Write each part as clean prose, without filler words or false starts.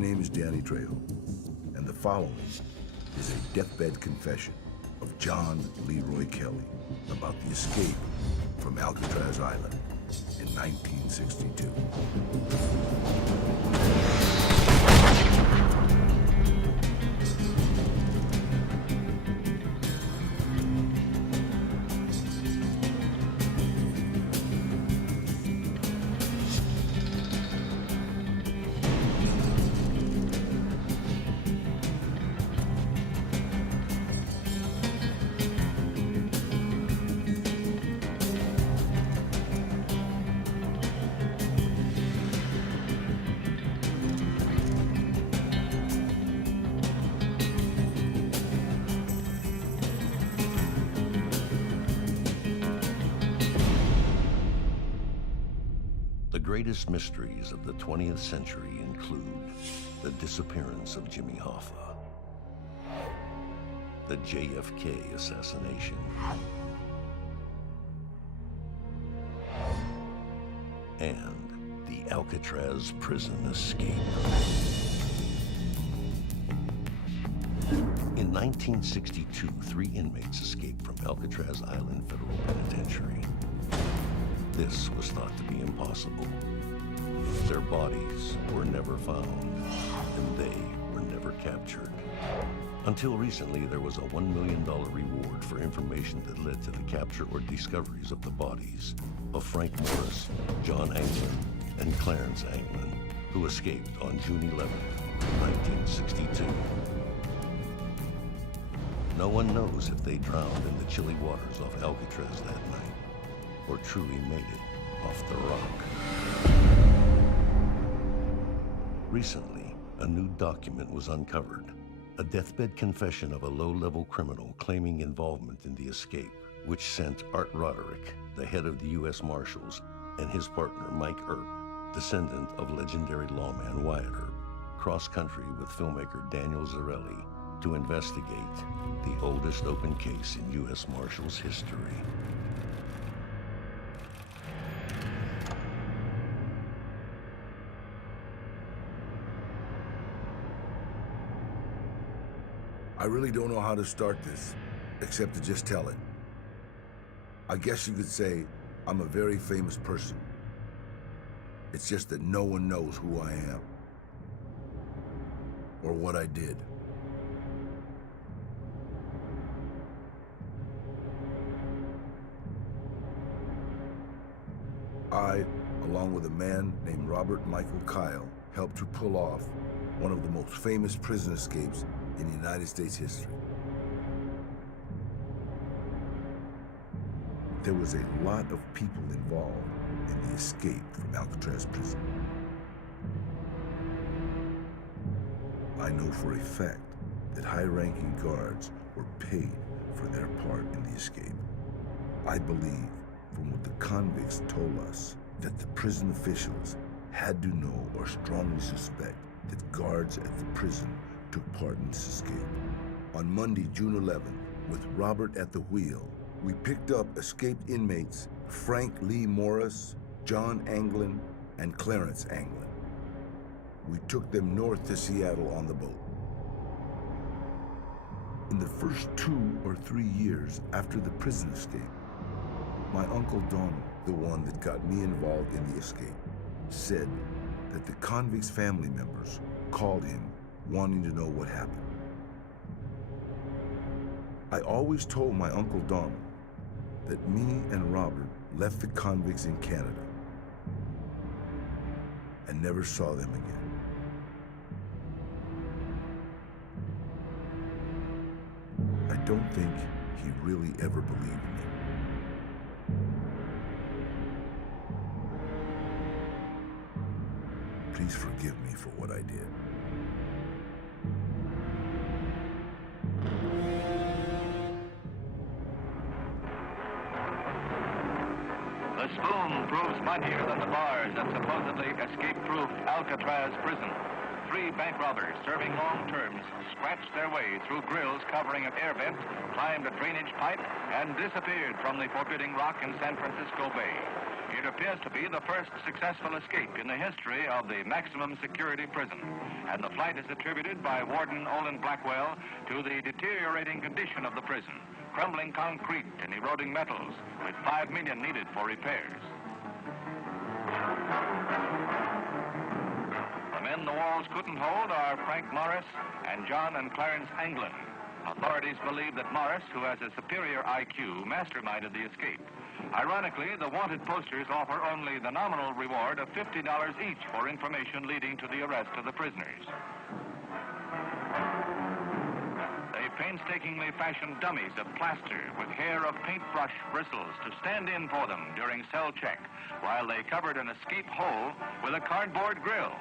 name is Danny Trejo, and the following is a deathbed confession of John Leroy Kelly about the escape from Alcatraz Island in 1962. The greatest mysteries of the 20th century include the disappearance of Jimmy Hoffa, the JFK assassination, and the Alcatraz Prison Escape. In 1962, 3 inmates escaped from Alcatraz Island Federal Penitentiary. This was thought to be impossible. Their bodies were never found, and they were never captured. Until recently, there was a $1 million reward for information that led to the capture or discoveries of the bodies of Frank Morris, John Anglin, and Clarence Anglin, who escaped on June 11, 1962. No one knows if they drowned in the chilly waters off Alcatraz that night, or truly made it off the rock. Recently, a new document was uncovered, a deathbed confession of a low-level criminal claiming involvement in the escape, which sent Art Roderick, the head of the U.S. Marshals, and his partner Mike Earp, descendant of legendary lawman Wyatt Earp, cross-country with filmmaker Daniel Zarelli to investigate the oldest open case in U.S. Marshals history. I really don't know how to start this, except to just tell it. I guess you could say I'm a very famous person. It's just that no one knows who I am, or what I did. I, along with a man named Robert Michael Kyle, helped to pull off one of the most famous prison escapes in United States history. There was a lot of people involved in the escape from Alcatraz prison. I know for a fact that high-ranking guards were paid for their part in the escape. I believe, from what the convicts told us, that the prison officials had to know or strongly suspect that guards at the prison took part in this escape. On Monday, June 11th, with Robert at the wheel, we picked up escaped inmates Frank Lee Morris, John Anglin, and Clarence Anglin. We took them north to Seattle on the boat. In the first 2 or 3 years after the prison escape, my Uncle Donald, the one that got me involved in the escape, said that the convicts' family members called him wanting to know what happened. I always told my Uncle Donald that me and Robert left the convicts in Canada and never saw them again. I don't think he really ever believed me. Please forgive me for what I did. The spoon proves mightier than the bars at supposedly escape-proof Alcatraz prison. 3 bank robbers serving long terms scratched their way through grills covering an air vent, climbed a drainage pipe, and disappeared from the forbidding rock in San Francisco Bay. It appears to be the first successful escape in the history of the maximum security prison, and the flight is attributed by Warden Olin Blackwell to the deteriorating condition of the prison, crumbling concrete and eroding metals, with $5 million needed for repairs. The men the walls couldn't hold are Frank Morris and John and Clarence Anglin. Authorities believe that Morris, who has a superior IQ, masterminded the escape. Ironically, the wanted posters offer only the nominal reward of $50 each for information leading to the arrest of the prisoners. They painstakingly fashioned dummies of plaster with hair of paintbrush bristles to stand in for them during cell check, while they covered an escape hole with a cardboard grill.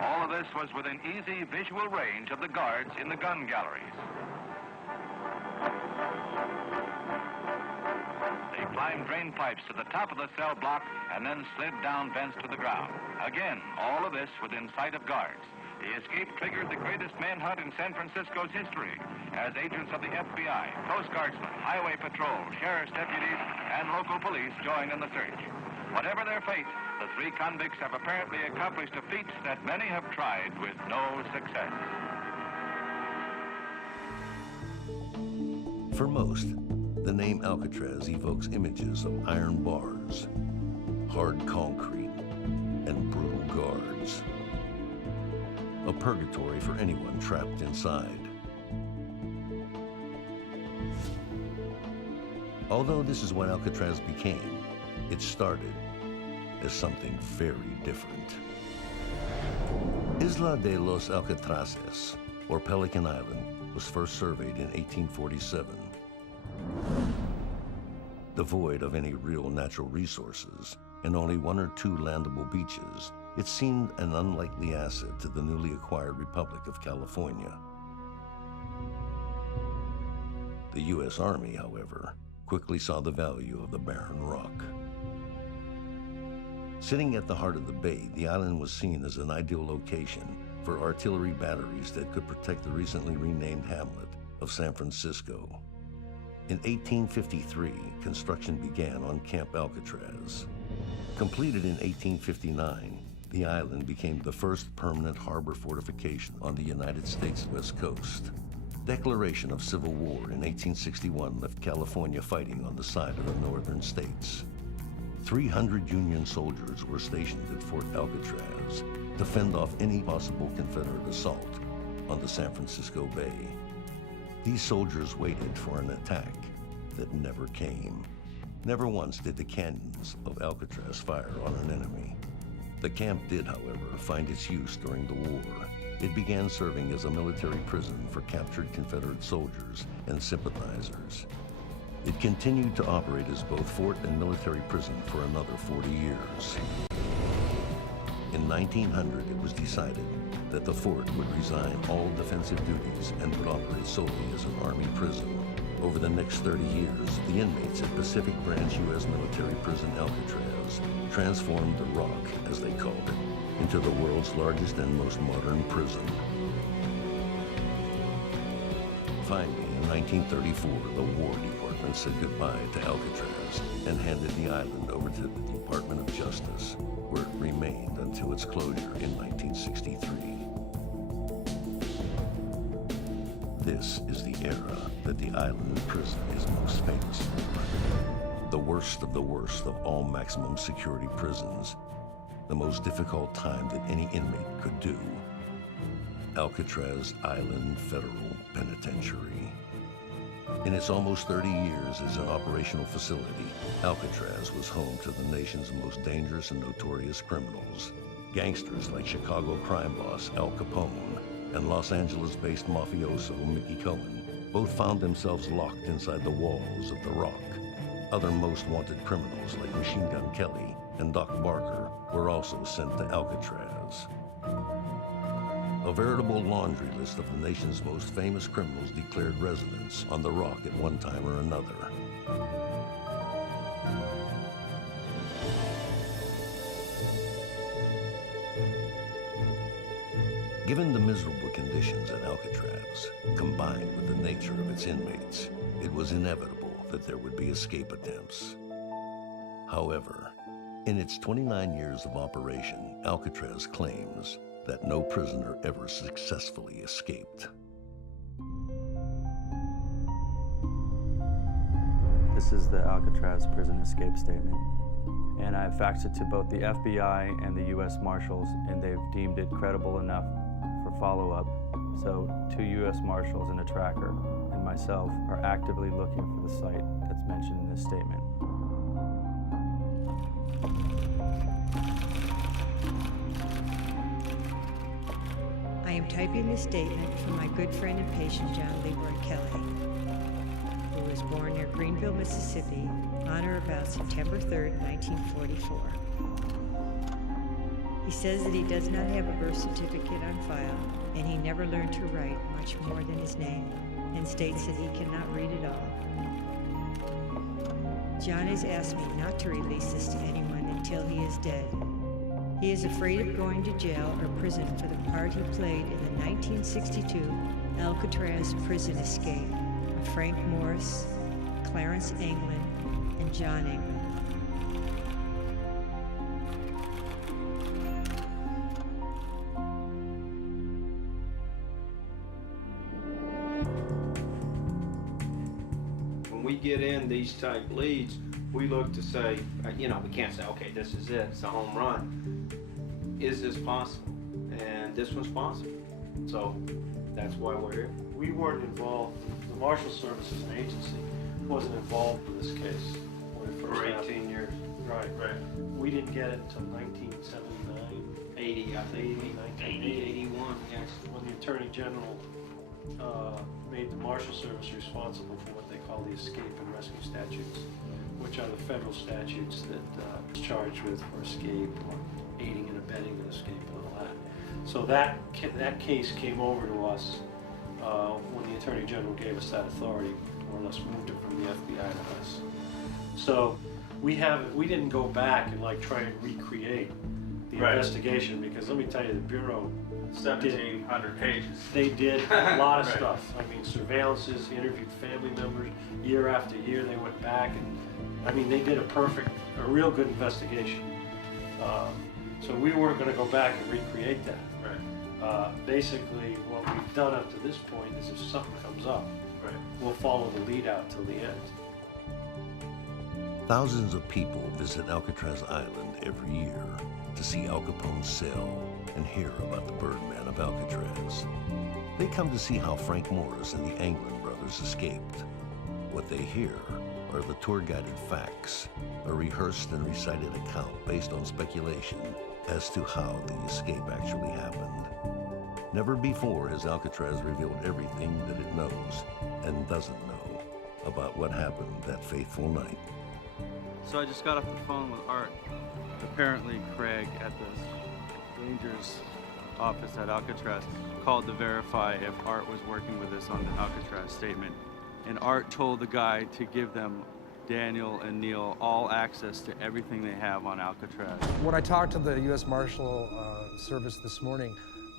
All of this was within easy visual range of the guards in the gun galleries. They climbed drain pipes to the top of the cell block and then slid down vents to the ground. Again, all of this within sight of guards. The escape triggered the greatest manhunt in San Francisco's history, as agents of the FBI, Coast Guardsmen, Highway Patrol, sheriff's deputies, and local police join in the search. Whatever their fate, the three convicts have apparently accomplished a feat that many have tried with no success. For most, the name Alcatraz evokes images of iron bars, hard concrete, and brutal guards. A purgatory for anyone trapped inside. Although this is what Alcatraz became, it started as something very different. Isla de los Alcatrazes, or Pelican Island, was first surveyed in 1847. Devoid of any real natural resources and only one or two landable beaches, it seemed an unlikely asset to the newly acquired Republic of California. The U.S. Army, however, quickly saw the value of the barren rock. Sitting at the heart of the bay, the island was seen as an ideal location for artillery batteries that could protect the recently renamed hamlet of San Francisco. In 1853, construction began on Camp Alcatraz. Completed in 1859, the island became the first permanent harbor fortification on the United States West Coast. Declaration of Civil War in 1861 left California fighting on the side of the northern states. 300 Union soldiers were stationed at Fort Alcatraz to fend off any possible Confederate assault on the San Francisco Bay. These soldiers waited for an attack that never came. Never once did the canyons of Alcatraz fire on an enemy. The camp did, however, find its use during the war. It began serving as a military prison for captured Confederate soldiers and sympathizers. It continued to operate as both fort and military prison for another 40 years. In 1900, it was decided that the fort would resign all defensive duties and would operate solely as an Army prison. Over the next 30 years, the inmates at Pacific Branch U.S. Military Prison Alcatraz transformed the Rock, as they called it, into the world's largest and most modern prison. Finally, in 1934, the War Department said goodbye to Alcatraz and handed the island over to the Department of Justice, where it remained until its closure in 1963. This is the era that the island prison is most famous for. The worst of all maximum security prisons. The most difficult time that any inmate could do. Alcatraz Island Federal Penitentiary. In its almost 30 years as an operational facility, Alcatraz was home to the nation's most dangerous and notorious criminals. Gangsters like Chicago crime boss Al Capone and Los Angeles-based mafioso Mickey Cohen both found themselves locked inside the walls of the Rock. Other most wanted criminals like Machine Gun Kelly and Doc Barker were also sent to Alcatraz. A veritable laundry list of the nation's most famous criminals declared residence on the Rock at one time or another. Given the miserable conditions at Alcatraz, combined with the nature of its inmates, it was inevitable that there would be escape attempts. However, In its 29 years of operation, Alcatraz claims that no prisoner ever successfully escaped. This is the Alcatraz Prison Escape statement, and I've faxed it to both the FBI and the U.S. Marshals, and they've deemed it credible enough for follow-up. So 2 U.S. Marshals and a tracker and myself are actively looking for the site that's mentioned in this statement. I am typing this statement from my good friend and patient, John Leroy Kelly, who was born near Greenville, Mississippi, on or about September 3rd, 1944. He says that he does not have a birth certificate on file, and he never learned to write much more than his name, and states that he cannot read at all. John has asked me not to release this to anyone until he is dead. He is afraid of going to jail or prison for the part he played in the 1962 Alcatraz Prison Escape of Frank Morris, Clarence Anglin, and John Anglin. When we get in these type leads, we look to say, we can't say, okay, this is it, it's a home run. Is this possible? And this was possible. So that's why we're here. We weren't involved, the Marshals Service as an agency wasn't involved with this case when it first happened. 18 years. Right. We didn't get it until 1979. 80, I think. 1980, 81, yes. when the Attorney General made the Marshals Service responsible for what they call the escape and rescue statutes, which are the federal statutes that is charged with for escape or aiding and abetting an escape and all that. So that case came over to us when the Attorney General gave us that authority, more or less moved it from the FBI to us. So we didn't go back and try and recreate the investigation, because let me tell you, the Bureau 1,700 pages. They did a lot of stuff. I mean, surveillances, interviewed family members, year after year they went back, and they did a real good investigation. So we weren't going to go back and recreate that. Basically, what we've done up to this point is if something comes up, we'll follow the lead out till the end. Thousands of people visit Alcatraz Island every year to see Al Capone's cell and hear about the Birdman of Alcatraz. They come to see how Frank Morris and the Anglin brothers escaped. What they hear are the tour-guided facts, a rehearsed and recited account based on speculation as to how the escape actually happened. Never before has Alcatraz revealed everything that it knows and doesn't know about what happened that fateful night. So I just got off the phone with Art. Apparently Craig at the Rangers office at Alcatraz called to verify if Art was working with us on the Alcatraz statement. And Art told the guy to give them, Daniel and Neil, all access to everything they have on Alcatraz. When I talked to the U.S. Marshal Service this morning,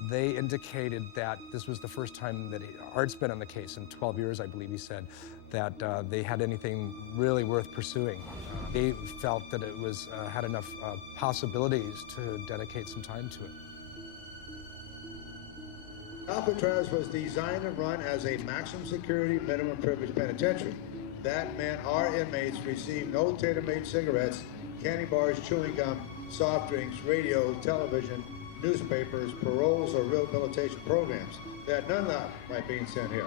they indicated that this was the first time that Art's been on the case in 12 years, I believe he said, that they had anything really worth pursuing. They felt that it was had enough possibilities to dedicate some time to it. Alcatraz was designed and run as a maximum security, minimum privilege penitentiary. That meant our inmates received no tailor-made cigarettes, candy bars, chewing gum, soft drinks, radio, television, newspapers, paroles, or rehabilitation programs. They had none of that by being sent here.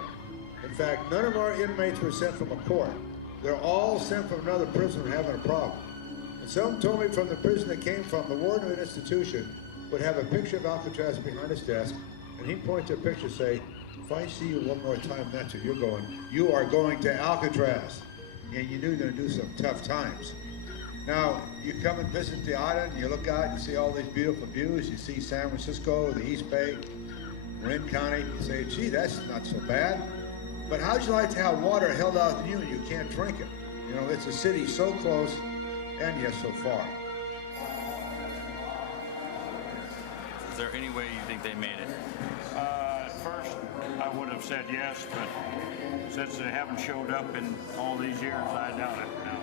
In fact, none of our inmates were sent from a court. They're all sent from another prison having a problem. And some told me from the prison they came from, the warden of an institution would have a picture of Alcatraz behind his desk, and he'd point to a picture and say, if I see you one more time, that's where you are going to Alcatraz. And you knew you were going to do some tough times. Now, you come and visit the island, you look out, you see all these beautiful views, you see San Francisco, the East Bay, Marin County, you say, gee, that's not so bad. But how'd you like to have water held out to you and you can't drink it? You know, it's a city so close and yet so far. Is there any way you think they made it? At first, I would have said yes, but since they haven't showed up in all these years, I doubt it now.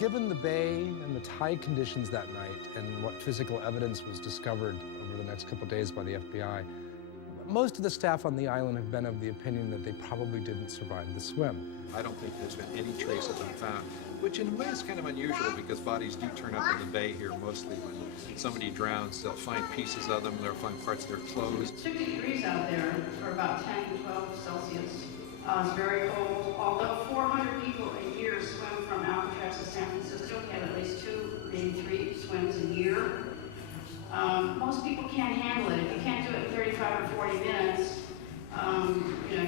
Given the bay and the tide conditions that night and what physical evidence was discovered over the next couple of days by the FBI, most of the staff on the island have been of the opinion that they probably didn't survive the swim. I don't think there's been any trace of them found, which in a way is kind of unusual because bodies do turn up in the bay here mostly. When somebody drowns, they'll find pieces of them, they'll find parts of their clothes. 50 degrees out there for about 10 to 12 Celsius. It's very cold. Although 400 people a year swim from Alcatraz to San Francisco, we have at least 2, maybe 3 swims a year. Most people can't handle it. If you can't do it in 35 or 40 minutes, you know,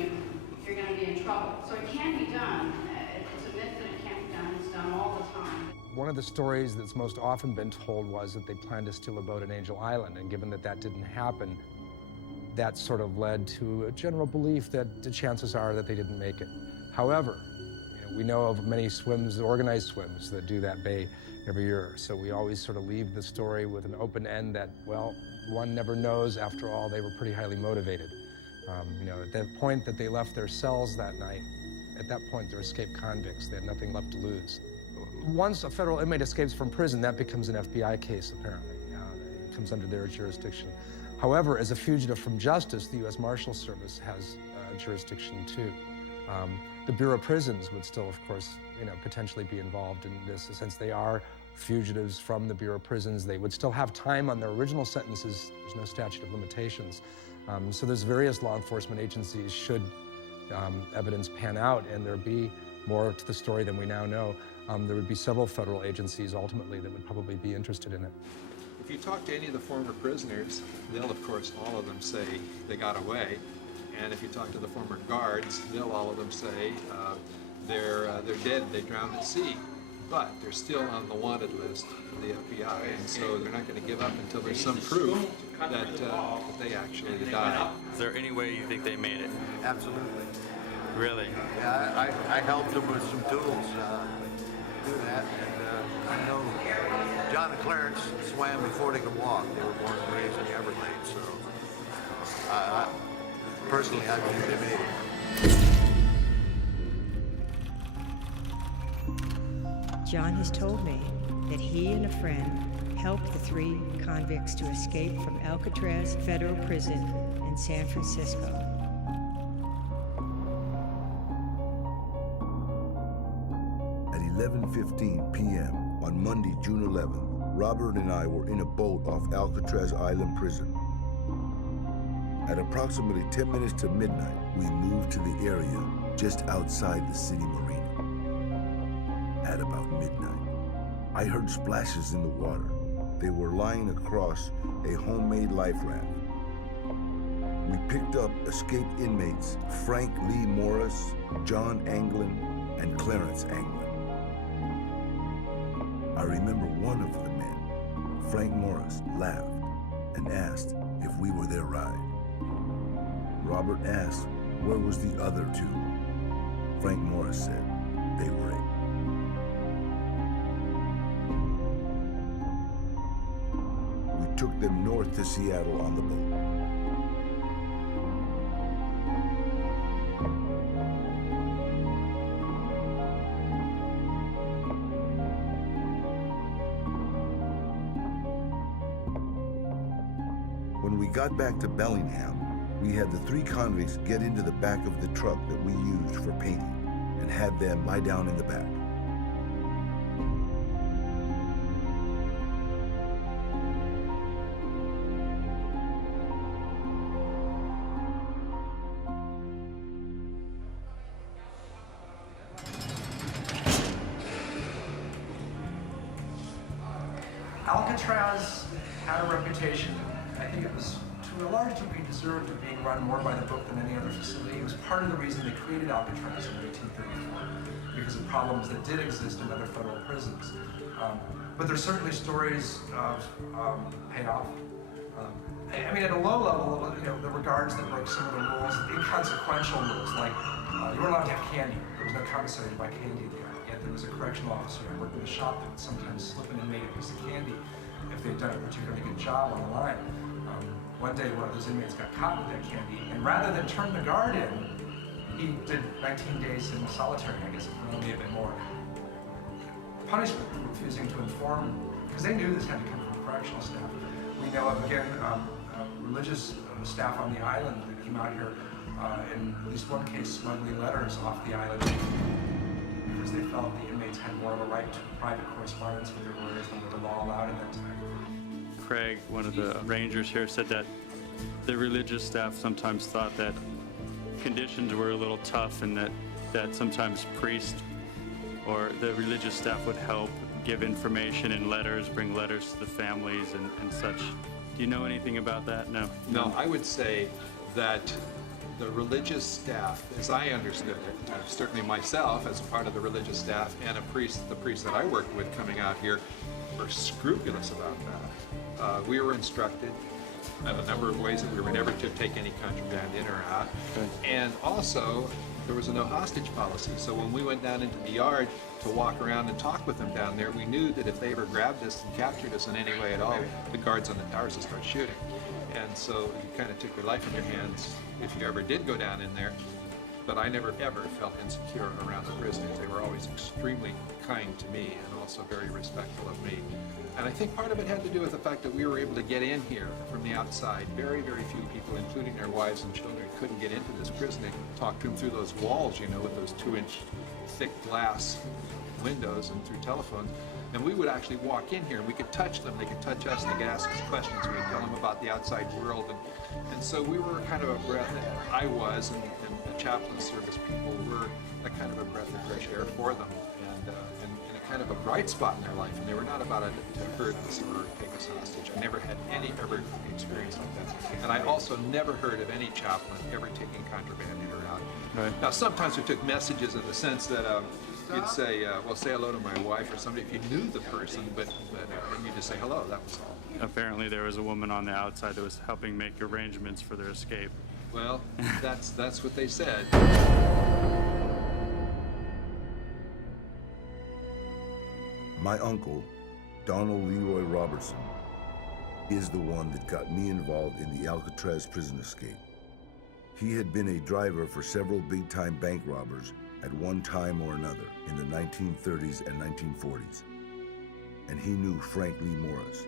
you're going to be in trouble. So it can be done. It's a myth that it can't be done. It's done all the time. One of the stories that's most often been told was that they planned to steal a boat in Angel Island, and given that that didn't happen, that sort of led to a general belief that the chances are that they didn't make it. However, we know of many swims, organized swims, that do that bay every year. So we always sort of leave the story with an open end that, well, one never knows. After all, they were pretty highly motivated. You know, at the point that they left their cells that night, at that point, they're escaped convicts. They had nothing left to lose. Once a federal inmate escapes from prison, that becomes an FBI case, apparently. It comes under their jurisdiction. However, as a fugitive from justice, the U.S. Marshals Service has jurisdiction too. The Bureau of Prisons would still, of course, potentially be involved in this, since they are fugitives from the Bureau of Prisons. They would still have time on their original sentences. There's no statute of limitations. So there's various law enforcement agencies should evidence pan out and there be more to the story than we now know. There would be several federal agencies ultimately that would probably be interested in it. If you talk to any of the former prisoners, they'll, of course, all of them say they got away. And if you talk to the former guards, they'll all of them say they're dead, they drowned at sea. But they're still on the wanted list of the FBI, and so they're not going to give up until there's some proof that they actually died. Is there any way you think they made it? Absolutely. Really? Yeah, I helped them with some tools to do that, and I know John and Clarence swam before they could walk. They were born and raised in the Everglades, so personally, I believe they made it. John has told me that he and a friend helped the 3 convicts to escape from Alcatraz Federal Prison in San Francisco. At 11:15 p.m. on Monday, June 11th, Robert and I were in a boat off Alcatraz Island Prison. At approximately 10 minutes to midnight, we moved to the area just outside the city marina. At about midnight, I heard splashes in the water. They were lying across a homemade life raft. We picked up escaped inmates Frank Lee Morris, John Anglin, and Clarence Anglin. I remember one of the men, Frank Morris, laughed and asked if we were their ride. Robert asked where was the other 2. Frank Morris said they were it. We took them north to Seattle on the boat. When we got back to Bellingham, we had the 3 convicts get into the back of the truck that we used for painting and had them lie down in the back. Alcatraz had a reputation. I think it was to a large degree deserved of being run more by the book than any other facility. It was part of the reason they created Alcatraz in 1834, because of problems that did exist in other federal prisons. But there's certainly stories of payoff. I mean, at a low level, there were guards that broke some of the rules, inconsequential rules, like you weren't allowed to have candy. There was no commissary to buy candy there. Yet there was a correctional officer who worked in a shop that would sometimes slip an inmate a piece of candy if they'd done a particularly good job on the line. One day, one of those inmates got caught with that candy, and rather than turn the guard in, he did 19 days in solitary, I guess, maybe a bit more. punishment for refusing to inform, because they knew this had to come from correctional staff. We know of, again, religious staff on the island that came out here, in at least one case, smuggling letters off the island because they felt the inmates had more of a right to private correspondence with their lawyers than the law allowed at that time. Craig, one of the rangers here, said that the religious staff sometimes thought that conditions were a little tough and that sometimes priests or the religious staff would help give information and letters, bring letters to the families and such. Do you know anything about that? No? No, I would say that the religious staff, as I understood it, certainly myself as a part of the religious staff and the priest that I worked with coming out here, were scrupulous about that. We were instructed in a number of ways that we were never to take any contraband in or out. And also, there was a no hostage policy. So when we went down into the yard to walk around and talk with them down there, we knew that if they ever grabbed us and captured us in any way at all, the guards on the towers would start shooting. And so you kind of took your life in your hands if you ever did go down in there. But I never ever felt insecure around the prisoners. They were always extremely kind to me and also very respectful of me. And I think part of it had to do with the fact that we were able to get in here from the outside. Very, very few people, including their wives and children, couldn't get into this prison. They could talk to them through those walls, you know, with those 2-inch thick glass windows and through telephones. And we would actually walk in here and we could touch them. They could touch us. They could ask us questions. We could tell them about the outside world. And so we were kind of a breath, I was, and the chaplain service people were a kind of a breath of fresh air for them. And a kind of a bright spot in their life, and they were not about to hurt us or take us hostage. I never had any ever experience like that. And I also never heard of any chaplain ever taking contraband in or out. Right. Now, sometimes we took messages in the sense that you'd say, well, say hello to my wife or somebody if you knew the person, but and you just say hello, that was all. Apparently there was a woman on the outside that was helping make arrangements for their escape. Well, that's what they said. My uncle, Donald Leroy Robertson, is the one that got me involved in the Alcatraz Prison Escape. He had been a driver for several big-time bank robbers at one time or another in the 1930s and 1940s, and he knew Frank Lee Morris.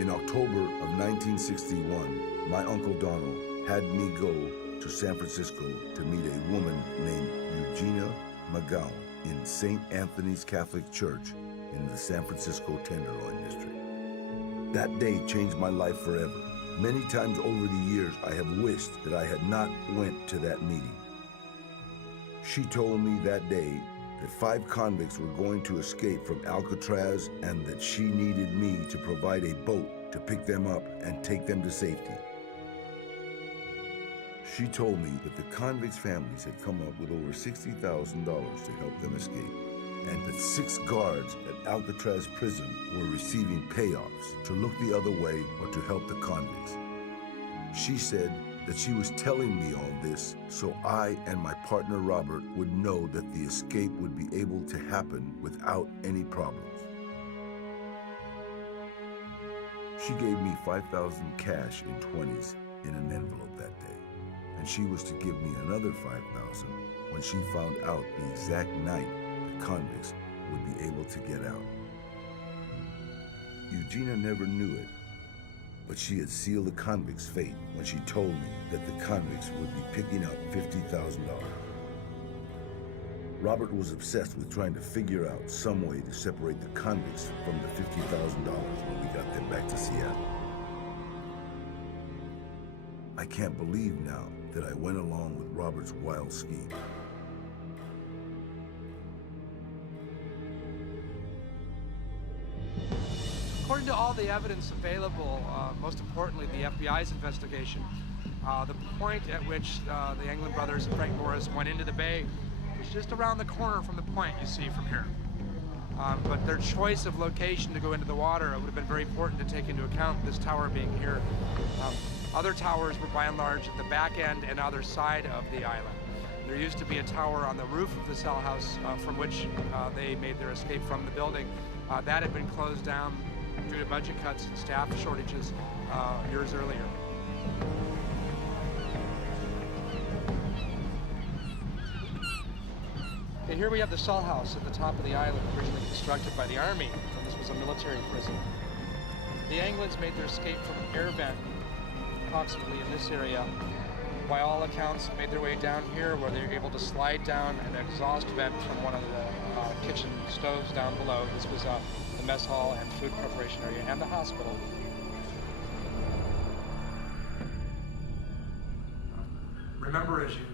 In October of 1961, my Uncle Donald had me go to San Francisco to meet a woman named Eugenia McGowan in St. Anthony's Catholic Church in the San Francisco Tenderloin District. That day changed my life forever. Many times over the years, I have wished that I had not went to that meeting. She told me that day that 5 convicts were going to escape from Alcatraz and that she needed me to provide a boat to pick them up and take them to safety. She told me that the convicts' families had come up with over $60,000 to help them escape, and that 6 guards at Alcatraz Prison were receiving payoffs to look the other way or to help the convicts. She said that she was telling me all this so I and my partner Robert would know that the escape would be able to happen without any problems. She gave me $5,000 cash in 20s in an envelope that day, and she was to give me another $5,000 when she found out the exact night the convicts would be able to get out. Eugenia never knew it, but she had sealed the convicts' fate when she told me that the convicts would be picking up $50,000. Robert was obsessed with trying to figure out some way to separate the convicts from the $50,000 when we got them back to Seattle. I can't believe now that I went along with Robert's wild scheme. According to all the evidence available, most importantly the FBI's investigation, the point at which the Anglin brothers and Frank Morris went into the bay was just around the corner from the point you see from here. But their choice of location to go into the water would have been very important to take into account, this tower being here. Other towers were by and large at the back end and other side of the island. There used to be a tower on the roof of the cell house from which they made their escape from the building. That had been closed down due to budget cuts and staff shortages years earlier. here we have the cell house at the top of the island, originally constructed by the Army, and this was a military prison. The Anglins made their escape from an air vent, approximately in this area. By all accounts, made their way down here where they were able to slide down an exhaust vent from one of the kitchen stoves down below. This was the mess hall and food preparation area and the hospital. Remember, as you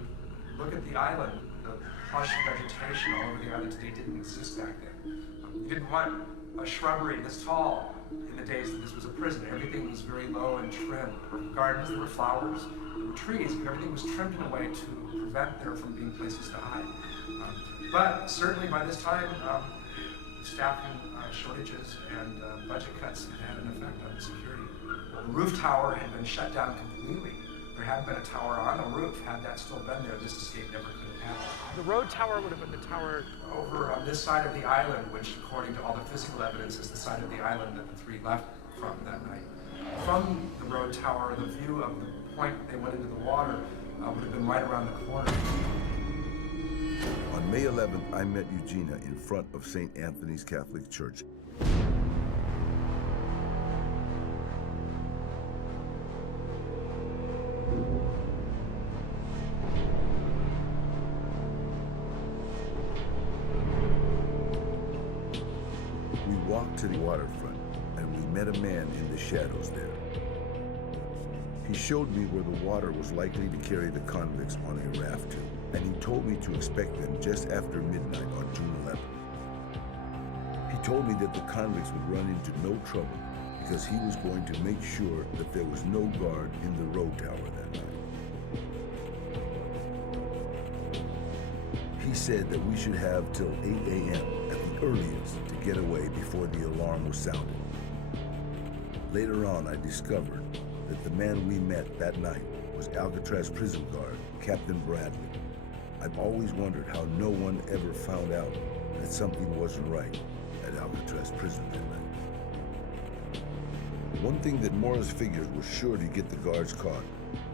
look at the island, the plush vegetation all over the island today didn't exist back then. You didn't want a shrubbery this tall in the days that this was a prison. Everything was very low and trimmed. There were gardens, there were flowers, there were trees, but everything was trimmed in a way to prevent there from being places to hide. But certainly by this time, staffing shortages and budget cuts had an effect on the security. The roof tower had been shut down completely. There hadn't been a tower on the roof. Had that still been there, this escape never could have happened. The road tower would have been the tower over on this side of the island, which according to all the physical evidence is the side of the island that the three left from that night. From the road tower, the view of the point they went into the water would have been right around the corner. On May 11th, I met Eugenia in front of St. Anthony's Catholic Church. We walked to the waterfront, and we met a man in the shadows there. He showed me where the water was likely to carry the convicts on a raft to, and he told me to expect them just after midnight on June 11th. He told me that the convicts would run into no trouble because he was going to make sure that there was no guard in the road tower that night. He said that we should have till 8 a.m. at the earliest to get away before the alarm was sounded. Later on, I discovered that the man we met that night was Alcatraz prison guard, Captain Bradley. I've always wondered how no one ever found out that something wasn't right at Alcatraz prison that night. One thing that Morris figured was sure to get the guards caught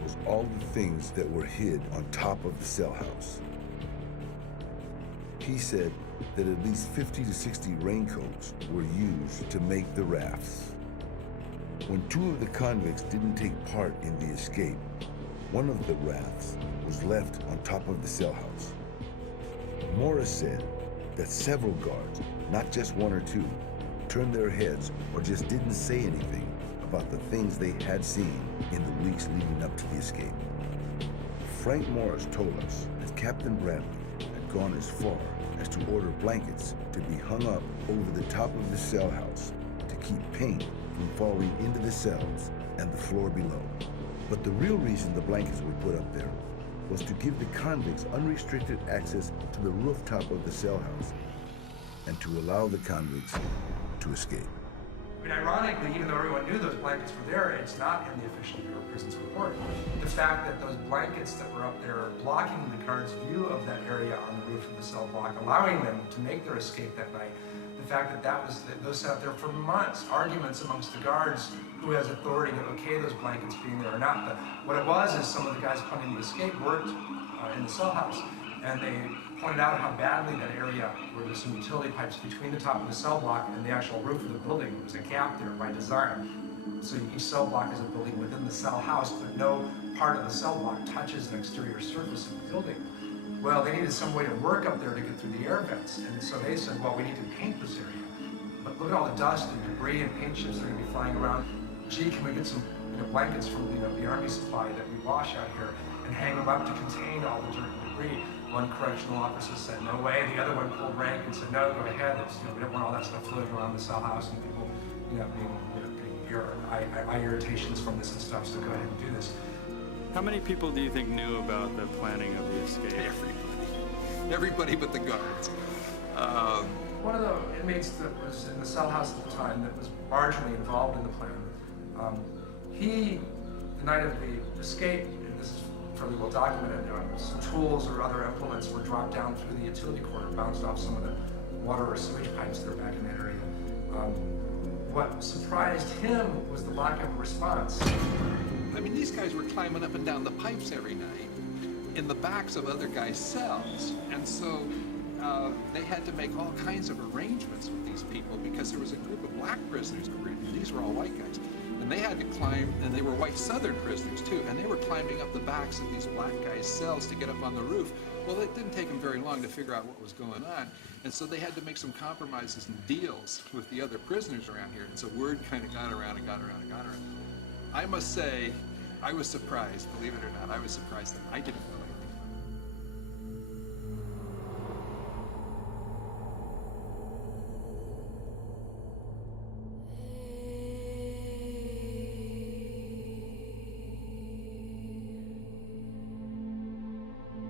was all the things that were hid on top of the cell house. He said that at least 50 to 60 raincoats were used to make the rafts. When two of the convicts didn't take part in the escape, one of the rafts was left on top of the cell house. Morris said that several guards, not just one or two, turned their heads or just didn't say anything about the things they had seen in the weeks leading up to the escape. Frank Morris told us that Captain Bradley had gone as far as to order blankets to be hung up over the top of the cell house to keep paint from falling into the cells and the floor below. But the real reason the blankets were put up there was to give the convicts unrestricted access to the rooftop of the cell house and to allow the convicts to escape. I mean, ironically, even though everyone knew those blankets were there, it's not in the official Bureau of Prisons report. The fact that those blankets that were up there blocking the guards' view of that area on the roof of the cell block, allowing them to make their escape that night, the fact that those sat there for months, arguments amongst the guards, who has authority to okay those blankets being there or not. But what it was is some of the guys planning the escape worked in the cell house, and they pointed out how badly that area where there's some utility pipes between the top of the cell block and the actual roof of the building. There was a gap there by design. So each cell block is a building within the cell house, but no part of the cell block touches an exterior surface of the building. Well, they needed some way to work up there to get through the air vents, and so they said, well, we need to paint this area. But look at all the dust and debris and paint chips that are going to be flying around. Gee, can we get some blankets from the Army supply that we wash out here and hang them up to contain all the dirt and debris? One correctional officer said, no way. The other one pulled rank and said, no, go ahead. We don't want all that stuff floating around the cell house and people getting eye irritations from this and stuff, so go ahead and do this. How many people do you think knew about the planning of the escape? Everybody but the guards. One of the inmates that was in the cell house at the time that was marginally involved in the plan, he, the night of the escape, and this is fairly well documented, some tools or other implements were dropped down through the utility corridor, bounced off some of the water or sewage pipes that are back in that area. What surprised him was the lack of a response. I mean, these guys were climbing up and down the pipes every night in the backs of other guys' cells. And so they had to make all kinds of arrangements with these people because there was a group of black prisoners. These were all white guys. And they had to climb, and they were white Southern prisoners too, and they were climbing up the backs of these black guys' cells to get up on the roof. Well, it didn't take them very long to figure out what was going on, and so they had to make some compromises and deals with the other prisoners around here, and so word kind of got around and got around and got around. I must say, I was surprised, believe it or not, I was surprised that I didn't know anything.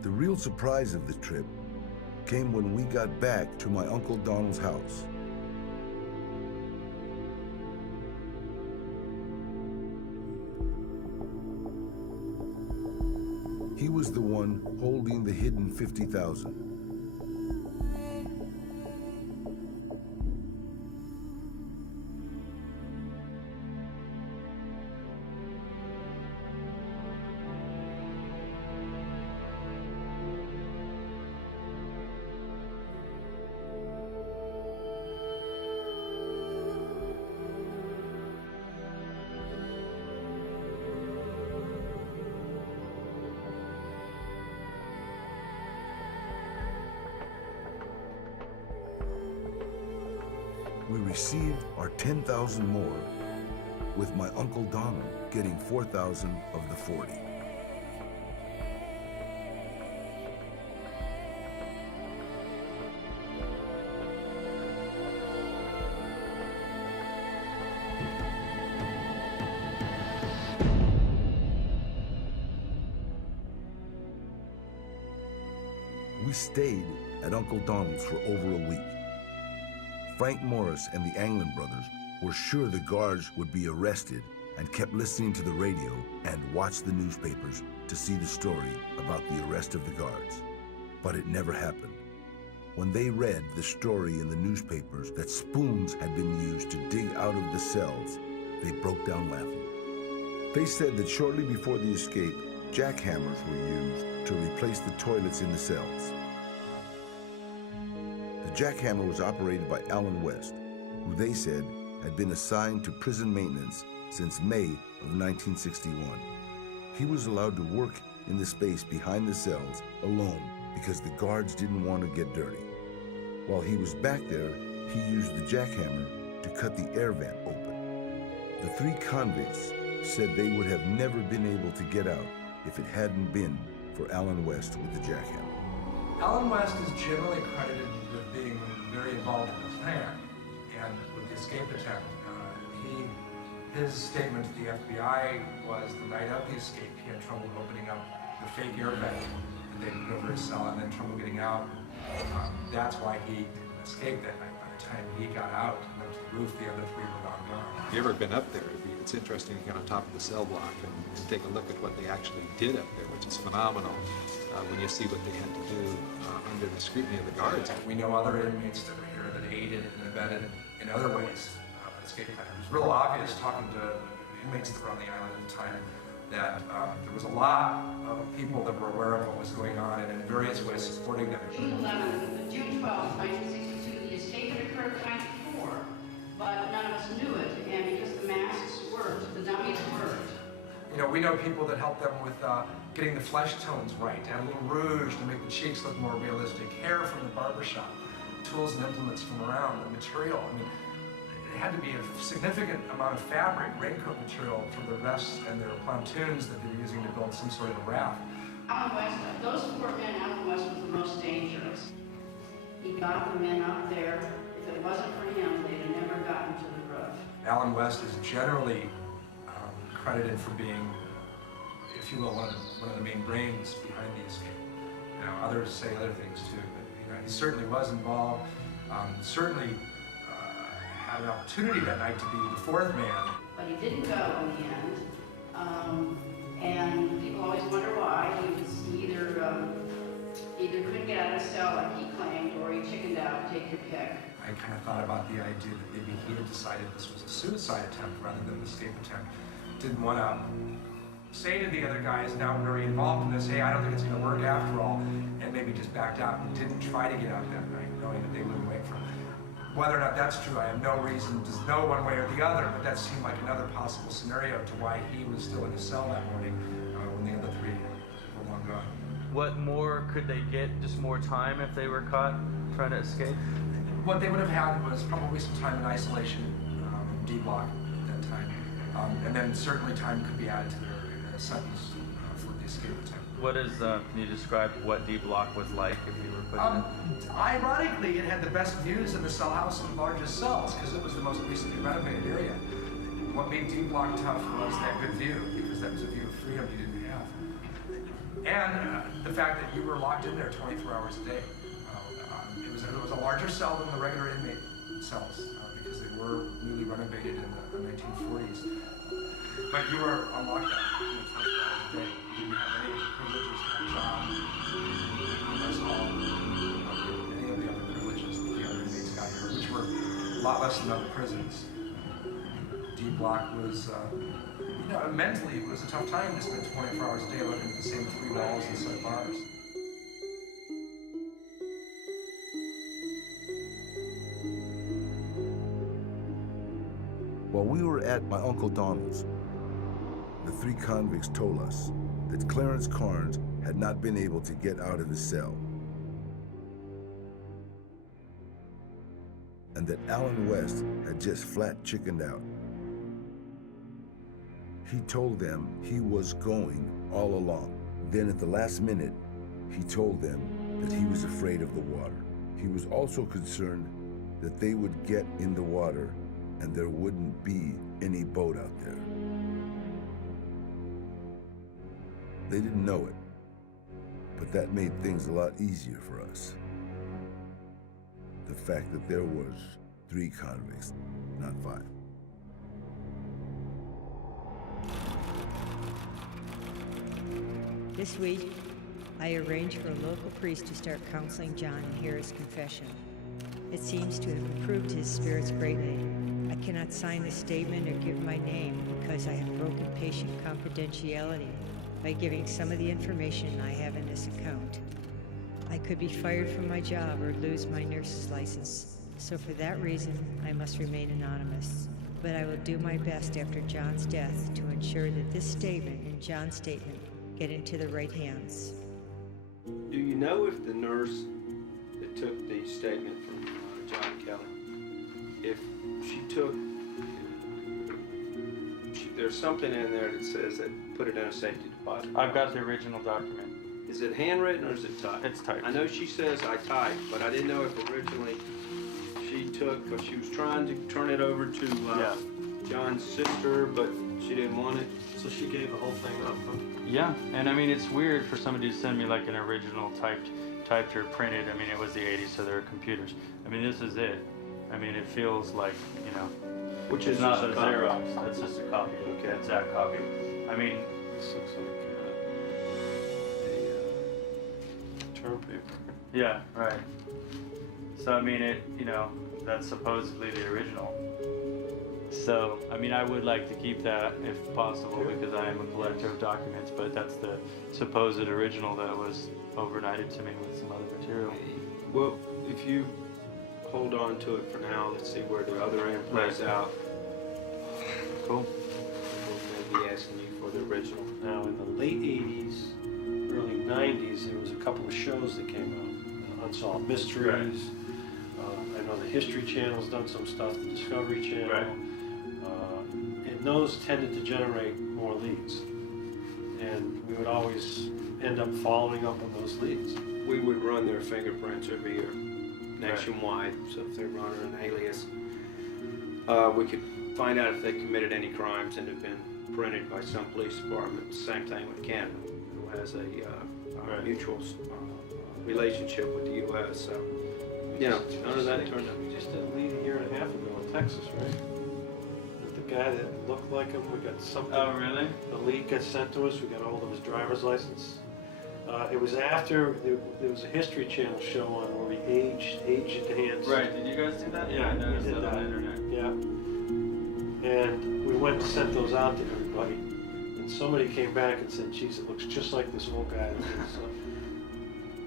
The real surprise of the trip came when we got back to my Uncle Donald's house. He was the one holding the hidden 50,000. We received our 10,000 more, with my Uncle Donald getting 4,000 of the 40. We stayed at Uncle Donald's for over a week. Frank Morris and the Anglin brothers were sure the guards would be arrested and kept listening to the radio and watched the newspapers to see the story about the arrest of the guards. But it never happened. When they read the story in the newspapers that spoons had been used to dig out of the cells, they broke down laughing. They said that shortly before the escape, jackhammers were used to replace the toilets in the cells. The jackhammer was operated by Alan West, who they said had been assigned to prison maintenance since May of 1961. He was allowed to work in the space behind the cells alone because the guards didn't want to get dirty. While he was back there, he used the jackhammer to cut the air vent open. The 3 convicts said they would have never been able to get out if it hadn't been for Alan West with the jackhammer. Alan West is generally credited with being very involved in the plan and with the escape attempt. His statement to the FBI was the night of the escape, he had trouble opening up the fake air vent that they put over his cell and then trouble getting out. That's why he didn't escape that night. By the time he got out and went to the roof, the other 3 were gone. If you've ever been up there, it's interesting to get on top of the cell block and take a look at what they actually did up there, which is phenomenal when you see what they had to do under the scrutiny of the guards. We know other inmates that were here that aided and abetted in other ways escape plan. It was real obvious talking to inmates that were on the island at the time that there was a lot of people that were aware of what was going on and in various ways supporting them. June 11th, June 12th, 1962, the escape had occurred the night before, but none of us knew it, and because the masks worked, the dummies worked. You know, we know people that help them with getting the flesh tones right, add a little rouge to make the cheeks look more realistic, hair from the barbershop, tools and implements from around, the material. I mean, it had to be a significant amount of fabric, raincoat material for the vests and their pontoons that they were using to build some sort of a raft. Alan West, those 4 men, Alan West was the most dangerous. He got the men up there. If it wasn't for him, they'd have never gotten to the roof. Alan West is generally credited for being, if you will, one of the main brains behind the escape. Now, others say other things too, but you know, he certainly was involved. Certainly had an opportunity that night to be the 4th man. But he didn't go in the end, and people always wonder why. He either couldn't get out of his cell like he claimed, or he chickened out, take your pick. I kind of thought about the idea that maybe he had decided this was a suicide attempt rather than an escape attempt. Didn't want to say to the other guys now very involved in this, hey, I don't think it's going to work after all, and maybe just backed out and didn't try to get out that night, knowing that they wouldn't wait for him. Whether or not that's true, I have no reason to know one way or the other, but that seemed like another possible scenario to why he was still in his cell that morning when the other three were long gone. What more could they get? Just more time if they were caught trying to escape? What they would have had was probably some time in isolation, D block at that time. And then certainly time could be added to their sentence for the escape attempt. What is, can you describe what D block was like if you were putting it? Ironically, it had the best views in the cell house and largest cells because it was the most recently renovated area. What made D block tough was that good view, because that was a view of freedom you didn't have. And the fact that you were locked in there 24 hours a day. It was a larger cell than the regular inmate cells because they were newly renovated in the 1940s. But you were on lockdown 24 hours a day. You didn't have any privileges to a job, mess hall, any of the other privileges that the other inmates got here, which were a lot less than other prisons. D block was, mentally it was a tough time to spend 24 hours a day looking at the same three walls and set bars. While we were at my Uncle Donald's, the three convicts told us that Clarence Carnes had not been able to get out of his cell, and that Alan West had just flat chickened out. He told them he was going all along. Then at the last minute, he told them that he was afraid of the water. He was also concerned that they would get in the water and there wouldn't be any boat out there. They didn't know it, but that made things a lot easier for us. The fact that there was 3 convicts, not 5. This week, I arranged for a local priest to start counseling John and hear his confession. It seems to have improved his spirits greatly. I cannot sign the statement or give my name because I have broken patient confidentiality by giving some of the information I have in this account. I could be fired from my job or lose my nurse's license, so for that reason, I must remain anonymous. But I will do my best after John's death to ensure that this statement and John's statement get into the right hands. Do you know if the nurse that took the statement from John Kelly, if she took, there's something in there that says that put it in a safety deposit? I've got the original document. Is it handwritten or is it typed? It's typed. I know she says I typed, but I didn't know if originally she took, because she was trying to turn it over to John's sister, but she didn't want it. So she gave the whole thing up. Yeah, and I mean, it's weird for somebody to send me like an original typed or printed. I mean, it was the 80s, so there are computers. I mean, this is it. I mean, it feels like, which is is not just a a copy. Xerox. That's just a copy. Okay, it's that copy. I mean, This looks like term paper. yeah, right. So I mean, that's supposedly the original. So, I mean, I would like to keep that if possible because I am a collector of documents, but that's the supposed original that was overnighted to me with some other material. Well, if you hold on to it for now, let's see where the other end plays out. Cool. We'll be asking you for the original. Now, in the late 80s, early 90s, there was a couple of shows that came out. Unsolved Mysteries. I know the History Channel's done some stuff, the Discovery Channel. Right. And those tended to generate more leads. And we would always end up following up on those leads. We would run their fingerprints every year, nationwide. So if they run an alias, we could find out if they committed any crimes and have been printed by some police department. Same thing with Canada, who has a mutual relationship with the U.S. So, none of that turned up. We just did a lead a year and a half ago in Texas, right? The guy that looked like him, we got something. Oh, really? The lead got sent to us. We got hold of his driver's license. It was after there was a History Channel show on where we aged hands. Right. Did you guys do that? Yeah, I noticed that on the internet. Yeah. And we went and sent those out to everybody. And And somebody came back and said, geez, it looks just like this old guy.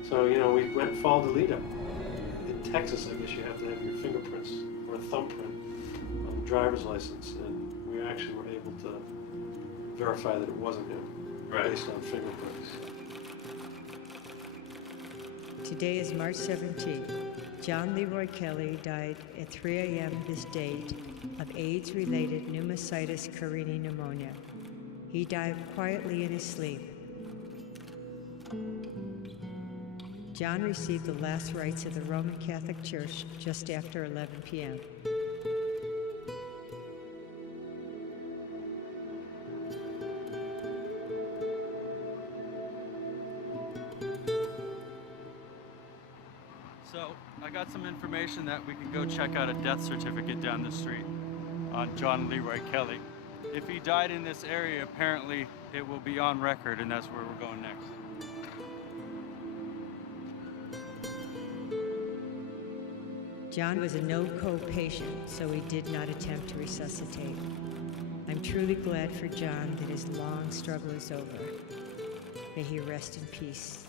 So, you know, we went and followed the lead up. In Texas, I guess you have to have your fingerprints or a thumbprint on the driver's license, and we actually were able to verify that it wasn't him, based on fingerprints. Today is March 17th. John Leroy Kelly died at 3 a.m. this date of AIDS-related pneumocystis carinii pneumonia. He died quietly in his sleep. John received the last rites of the Roman Catholic Church just after 11 p.m. So, I got some information that we can go check out a death certificate down the street on John Leroy Kelly. If he died in this area, apparently it will be on record, and that's where we're going next. John was a no-code patient, so he did not attempt to resuscitate. I'm truly glad for John that his long struggle is over. May he rest in peace.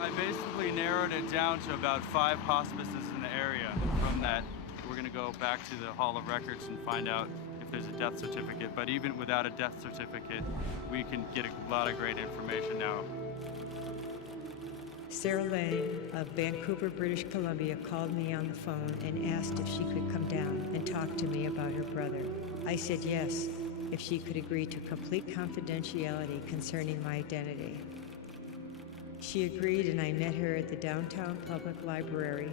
I basically narrowed it down to about 5 hospices in the area. From that, we're going to go back to the Hall of Records and find out if there's a death certificate. But even without a death certificate, we can get a lot of great information now. Sarah Lang of Vancouver, British Columbia called me on the phone and asked if she could come down and talk to me about her brother. I said yes, if she could agree to complete confidentiality concerning my identity. She agreed, and I met her at the downtown public library.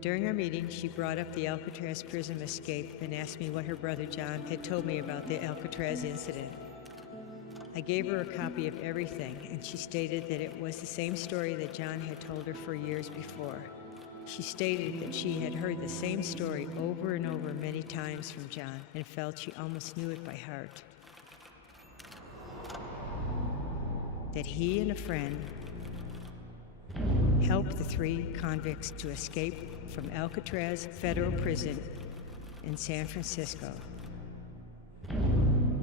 During our meeting, she brought up the Alcatraz Prison Escape and asked me what her brother John had told me about the Alcatraz incident. I gave her a copy of everything, and she stated that it was the same story that John had told her for years before. She stated that she had heard the same story over and over many times from John and felt she almost knew it by heart. That he and a friend helped the 3 convicts to escape from Alcatraz Federal Prison in San Francisco. And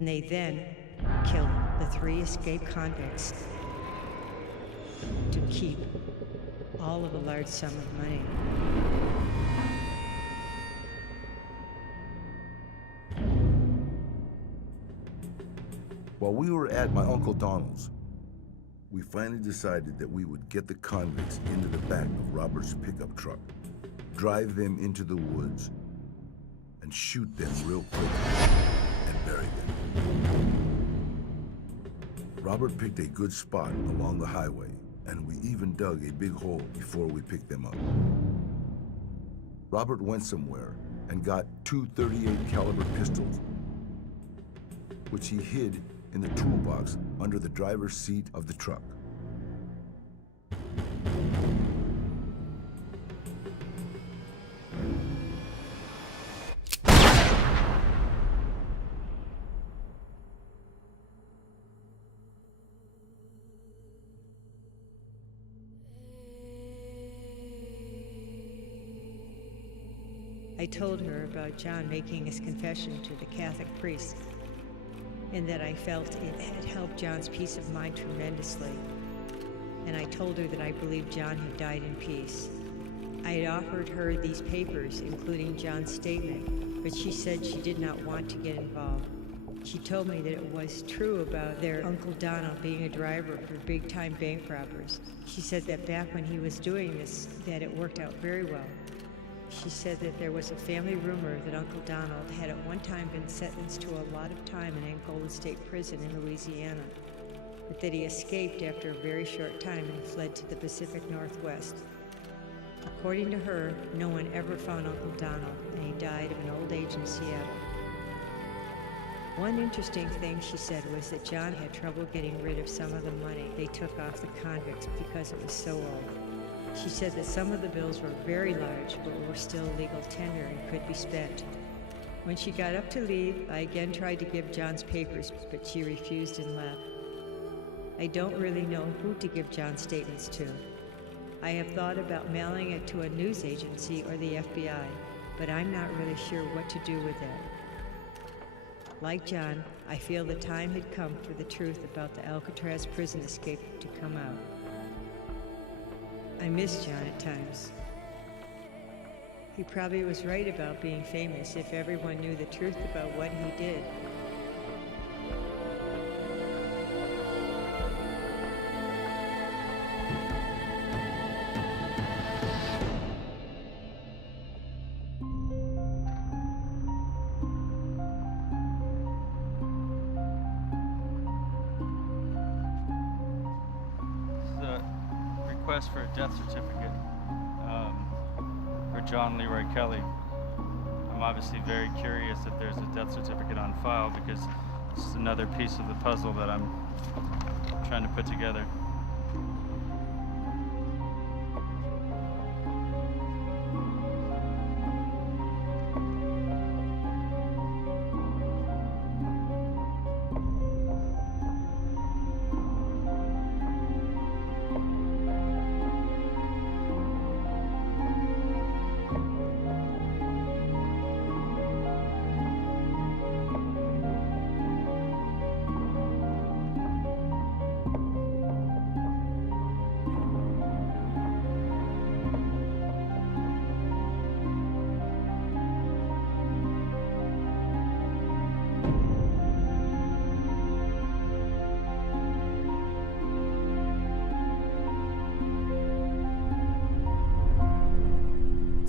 they then killed the 3 escaped convicts to keep all of a large sum of money. While we were at my Uncle Donald's, we finally decided that we would get the convicts into the back of Robert's pickup truck, drive them into the woods, and shoot them real quick and bury them. Robert picked a good spot along the highway, and we even dug a big hole before we picked them up. Robert went somewhere and got 2 .38 caliber pistols, which he hid in the toolbox under the driver's seat of the truck. I told her about John making his confession to the Catholic priest, and that I felt it had helped John's peace of mind tremendously. And I told her that I believed John had died in peace. I had offered her these papers, including John's statement, but she said she did not want to get involved. She told me that it was true about their Uncle Donald being a driver for big-time bank robbers. She said that back when he was doing this, that it worked out very well. She said that there was a family rumor that Uncle Donald had at one time been sentenced to a lot of time in Anglin State Prison in Louisiana, but that he escaped after a very short time and fled to the Pacific Northwest. According to her, no one ever found Uncle Donald, and he died of an old age in Seattle. One interesting thing she said was that John had trouble getting rid of some of the money they took off the convicts because it was so old. She said that some of the bills were very large, but were still legal tender and could be spent. When she got up to leave, I again tried to give John's papers, but she refused and left. I don't really know who to give John's statements to. I have thought about mailing it to a news agency or the FBI, but I'm not really sure what to do with that. Like John, I feel the time had come for the truth about the Alcatraz prison escape to come out. I miss John at times. He probably was right about being famous if everyone knew the truth about what he did. For a death certificate for John Leroy Kelly. I'm obviously very curious if there's a death certificate on file because this is another piece of the puzzle that I'm trying to put together.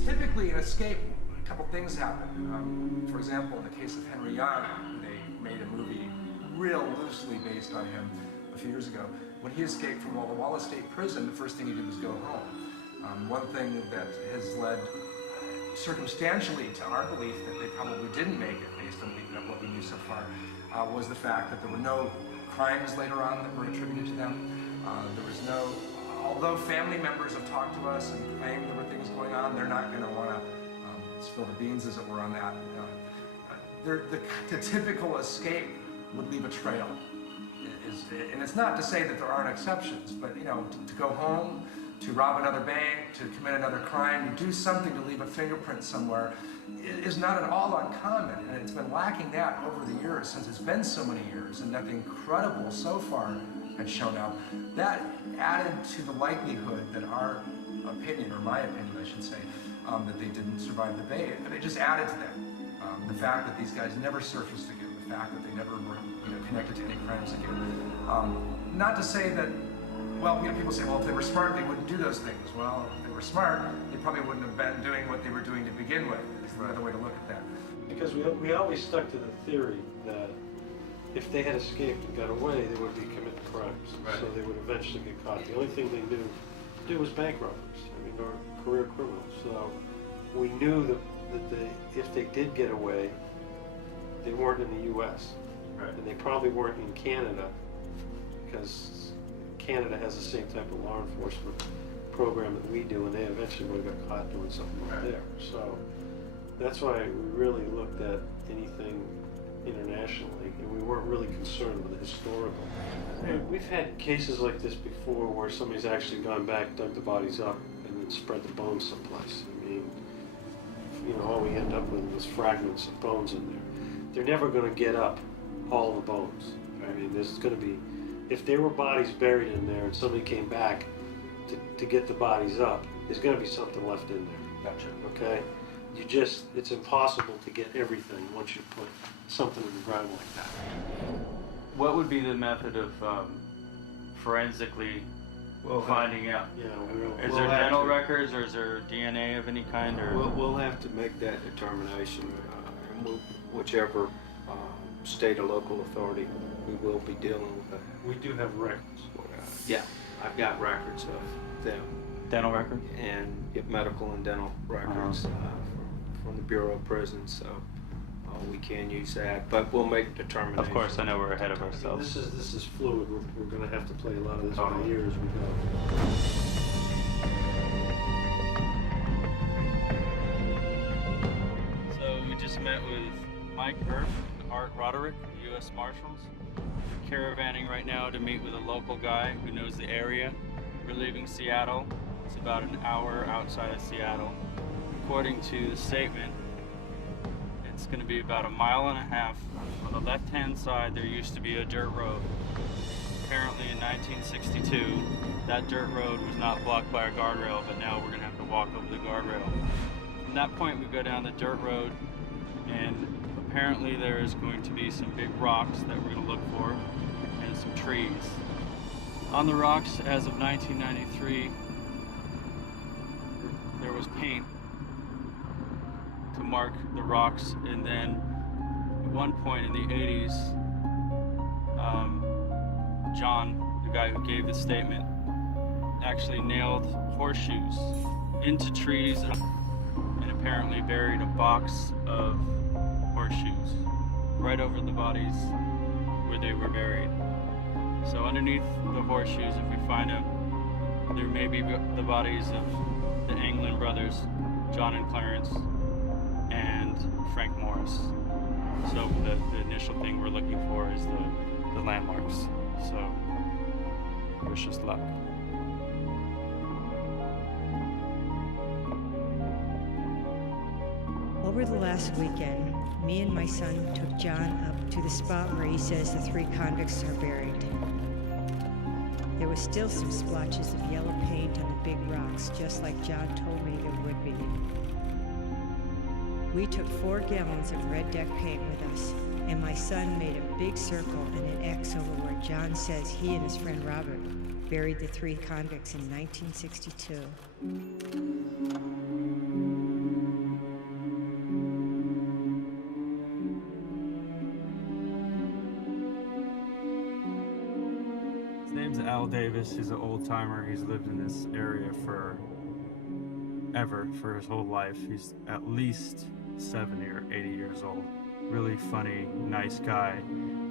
Typically, in escape, a couple things happen. For example, in the case of Henry Young, they made a movie real loosely based on him a few years ago. When he escaped from Walla Walla State Prison, the first thing he did was go home. One thing that has led circumstantially to our belief that they probably didn't make it, based on what we knew so far, was the fact that there were no crimes later on that were attributed to them. There was no, although family members have talked to us and claimed there were things going on, they're not going to want to spill the beans, as it were, on that. The typical escape would leave a trail. And it's not to say that there aren't exceptions, but to go home, to rob another bank, to commit another crime, to do something to leave a fingerprint somewhere is not at all uncommon. And it's been lacking that over the years, since it's been so many years and nothing credible so far had shown up. That added to the likelihood that our opinion, or my opinion I should say, that they didn't survive the bay. And it just added to that. The fact that these guys never surfaced again, the fact that they never were connected to any crimes again. Not to say that, well, people say, well, if they were smart, they wouldn't do those things. Well, if they were smart, they probably wouldn't have been doing what they were doing to begin with, is another way to look at that. Because we always stuck to the theory that if they had escaped and got away, they would be committing crimes. Right. So they would eventually get caught. The only thing they knew to do was bank robbers, or career criminals. So we knew that if they did get away, they weren't in the U.S. Right. And they probably weren't in Canada, because Canada has the same type of law enforcement program that we do, and they eventually would have got caught doing something right there. So that's why we really looked at anything internationally, and we weren't really concerned with the historical. We've had cases like this before where somebody's actually gone back, dug the bodies up, and then spread the bones someplace. I mean, all we end up with was fragments of bones in there. They're never going to get up all the bones. I mean, there's going to be, if there were bodies buried in there and somebody came back to get the bodies up, there's going to be something left in there. Gotcha. Okay? It's impossible to get everything once you put something in the ground like that. What would be the method of forensically finding out? Is there dental records, or is there DNA of any kind? Or we'll have to make that determination, and whichever state or local authority we will be dealing with. We do have records. Yeah, I've got records of them. Dental record? And medical and dental records from the Bureau of Prisons, so we can use that, but we'll make determinations. Of course, I know we're ahead of ourselves. This is fluid. We're going to have to play a lot of this by ear as we go. So we just met with Mike Earp and Art Roderick from the U.S. Marshals. We're caravanning right now to meet with a local guy who knows the area. We're leaving Seattle. It's about an hour outside of Seattle. according to the statement, it's going to be about 1.5 miles. On the left-hand side, there used to be a dirt road. Apparently in 1962, that dirt road was not blocked by a guardrail, but now we're going to have to walk over the guardrail. From that point, we go down the dirt road, and apparently there is going to be some big rocks that we're going to look for, and some trees. On the rocks, as of 1993, there was paint to mark the rocks, and then at one point in the 80s, John, the guy who gave the statement, actually nailed horseshoes into trees and apparently buried a box of horseshoes right over the bodies where they were buried. So underneath the horseshoes, if we find them, there may be the bodies of the Anglin brothers, John and Clarence, and Frank Morris. So the initial thing we're looking for is the landmarks. So wish us luck. Over the last weekend, me and my son took John up to the spot where he says the 3 convicts are buried. There was still some splotches of yellow paint on the big rocks, just like John told me there would be. We took 4 gallons of red deck paint with us, and my son made a big circle and an X over where John says he and his friend Robert buried the 3 convicts in 1962. His name's Al Davis. He's an old timer. He's lived in this area for his whole life. He's at least 70 or 80 years old. Really funny, nice guy.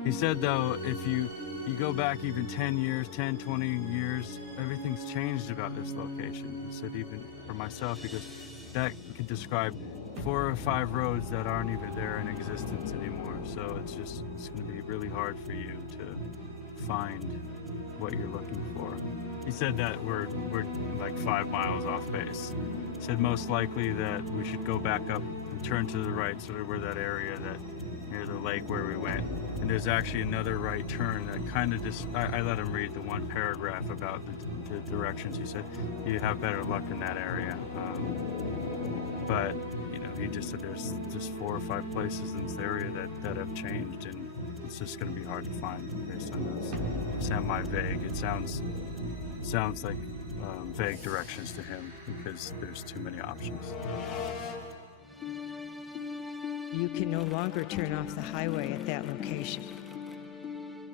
He said though, if you go back even 10 years, 10, 20 years, everything's changed about this location. He said even for myself, because that could describe 4 or 5 roads that aren't even there in existence anymore. So it's going to be really hard for you to find what you're looking for. He said that we're like 5 miles off base. He said most likely that we should go back up and turn to the right, sort of where that area that near the lake where we went. And there's actually another right turn that kind of just, I let him read the one paragraph about the directions. He said, you have better luck in that area. But, you know, he just said there's just 4 or 5 places in this area that have changed, and it's just going to be hard to find based on those semi-vague. It sounds like vague directions to him because there's too many options. You can no longer turn off the highway at that location.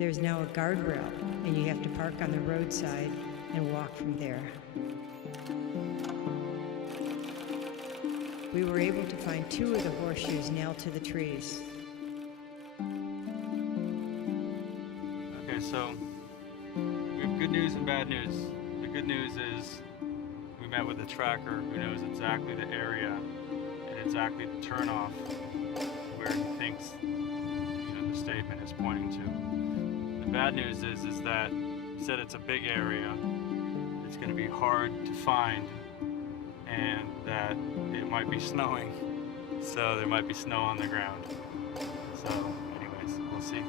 There's now a guardrail, and you have to park on the roadside and walk from there. We were able to find 2 of the horseshoes nailed to the trees. Okay, so we have good news and bad news. The good news is we met with a tracker who knows exactly the area and exactly the turnoff where he thinks, the statement is pointing to. The bad news is that he said it's a big area. It's going to be hard to find, and that it might be snowing. So there might be snow on the ground. So anyways, we'll see.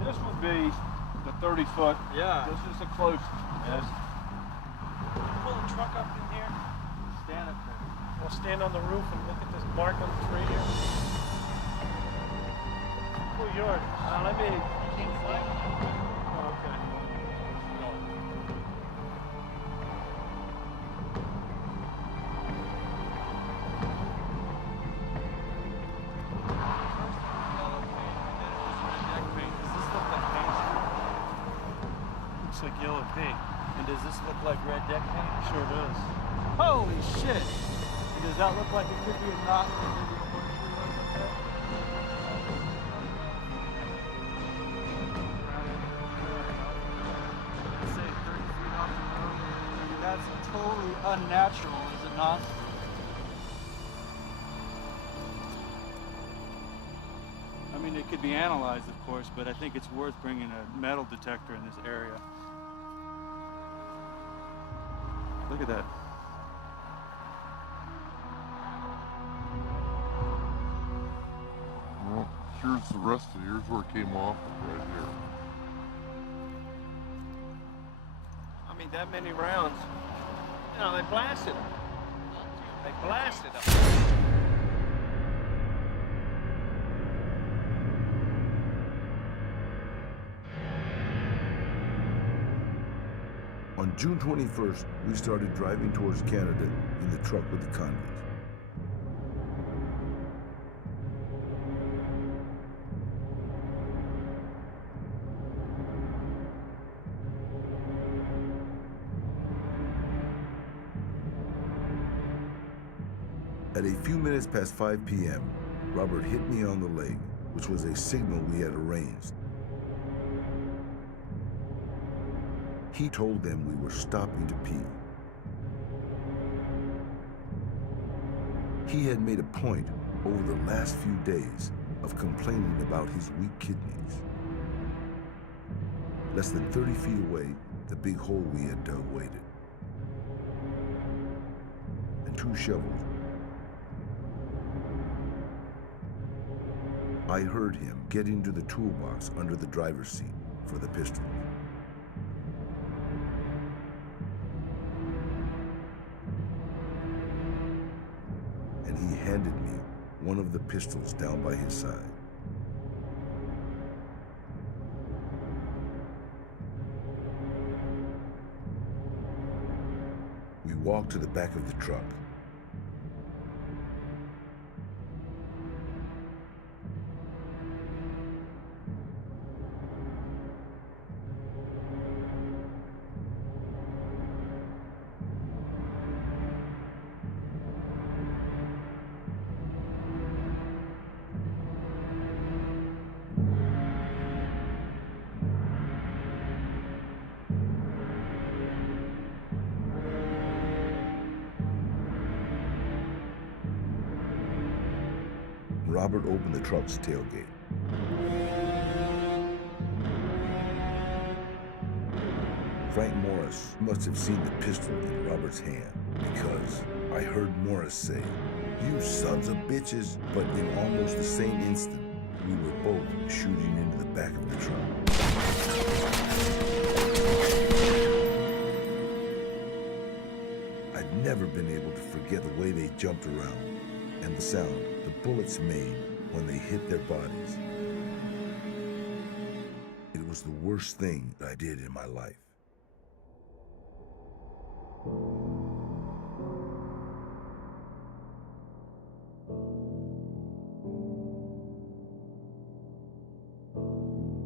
This would be the 30-foot. Yeah. This is the closest. Yes. Pull the truck up in here. Stand up there. We'll stand on the roof and look at this mark on the tree here. Pull yours. Let me. Oh, okay. looks like yellow paint. And does this look like red deck paint? Sure does. Holy shit! And does that look like it could be a knot in the mortuary ones up there? Let's say 30 feet off the road. I mean, that's totally unnatural, is it not? I mean, it could be analyzed, of course, but I think it's worth bringing a metal detector in this area. Look at that. Well, here's the rest of it. Here's where it came off right here. I mean, that many rounds. You know, they blasted them. They blasted them. On June 21st, we started driving towards Canada in the truck with the convicts. At a few minutes past 5 p.m., Robert hit me on the leg, which was a signal we had arranged. He told them we were stopping to pee. He had made a point over the last few days of complaining about his weak kidneys. Less than 30 feet away, the big hole we had dug waited. And 2 shovels. I heard him get into the toolbox under the driver's seat for the pistol. And he handed me one of the pistols down by his side. We walked to the back of the truck. Robert opened the truck's tailgate. Frank Morris must have seen the pistol in Robert's hand, because I heard Morris say, "You sons of bitches," but in almost the same instant, we were both shooting into the back of the truck. I'd never been able to forget the way they jumped around and the sound the bullets made when they hit their bodies. It was the worst thing I did in my life.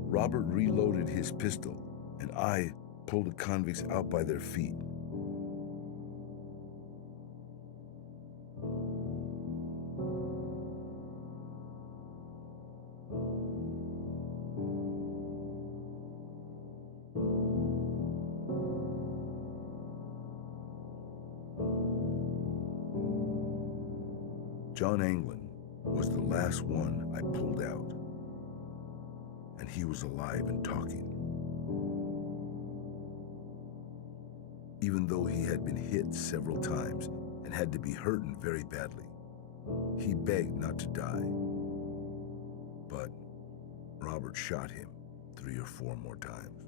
Robert reloaded his pistol, and I pulled the convicts out by their feet. John Anglin was the last one I pulled out, and he was alive and talking. Even though he had been hit several times and had to be hurting very badly, he begged not to die. But Robert shot him 3 or 4 more times.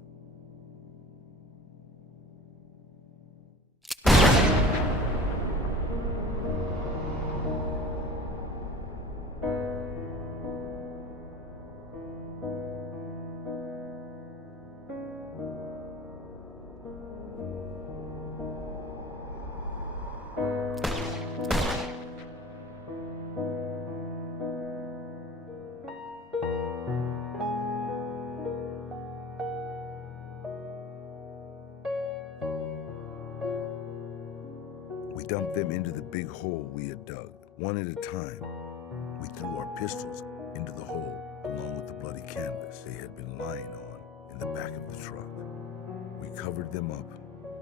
dumped them into the big hole we had dug. One at a time, we threw our pistols into the hole along with the bloody canvas they had been lying on in the back of the truck. We covered them up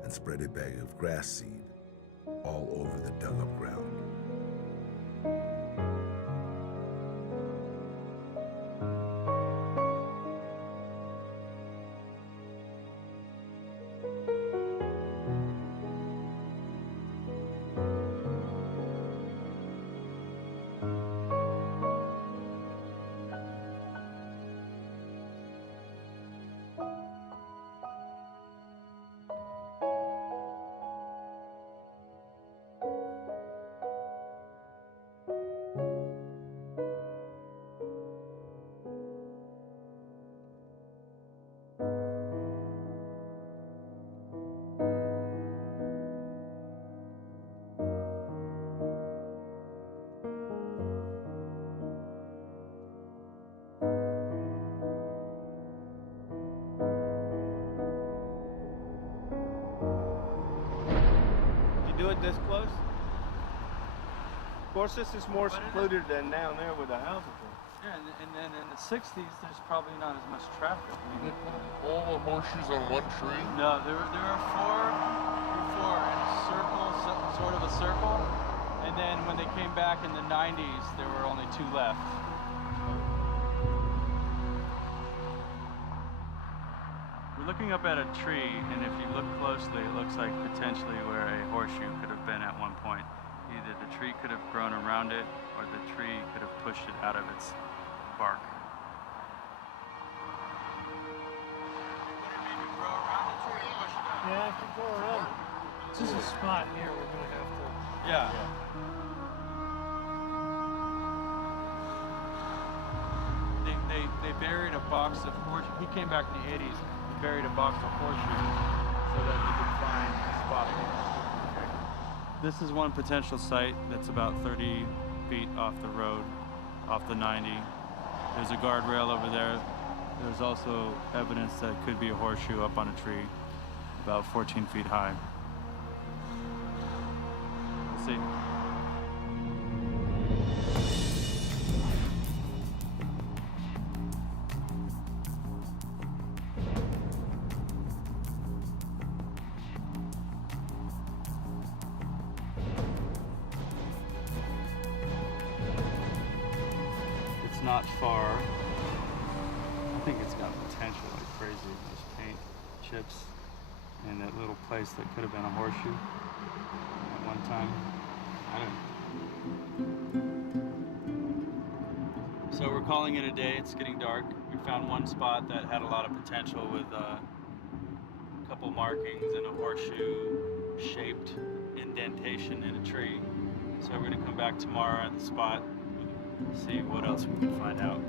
and spread a bag of grass seed all over the dug-up ground. Do it this close? Of course, this is more secluded than down there with the houses. Yeah, and then in the 60s, there's probably not as much traffic. They put all the horseshoes on one tree? No, there are four in a circle, sort of a circle. And then when they came back in the 90s, there were only 2 left. We're looking up at a tree, and if you look closely, it looks like potentially where a horseshoe could have been at one point. Either the tree could have grown around it, or the tree could have pushed it out of its bark. Yeah, I could go around. This is a spot here we're gonna have to. Yeah. They buried a box of horseshoes. He came back in the 80s and buried a box of horseshoes so that he could find a spot. This is one potential site that's about 30 feet off the road, off the 90. There's a guardrail over there. There's also evidence that it could be a horseshoe up on a tree, about 14 feet high. We'll see. Not far. I think it's got potential like crazy. There's paint, chips, and that little place that could have been a horseshoe at one time. I don't know. So we're calling it a day. It's getting dark. We found one spot that had a lot of potential with a couple markings and a horseshoe-shaped indentation in a tree. So we're gonna come back tomorrow at the spot, see what else we can find out.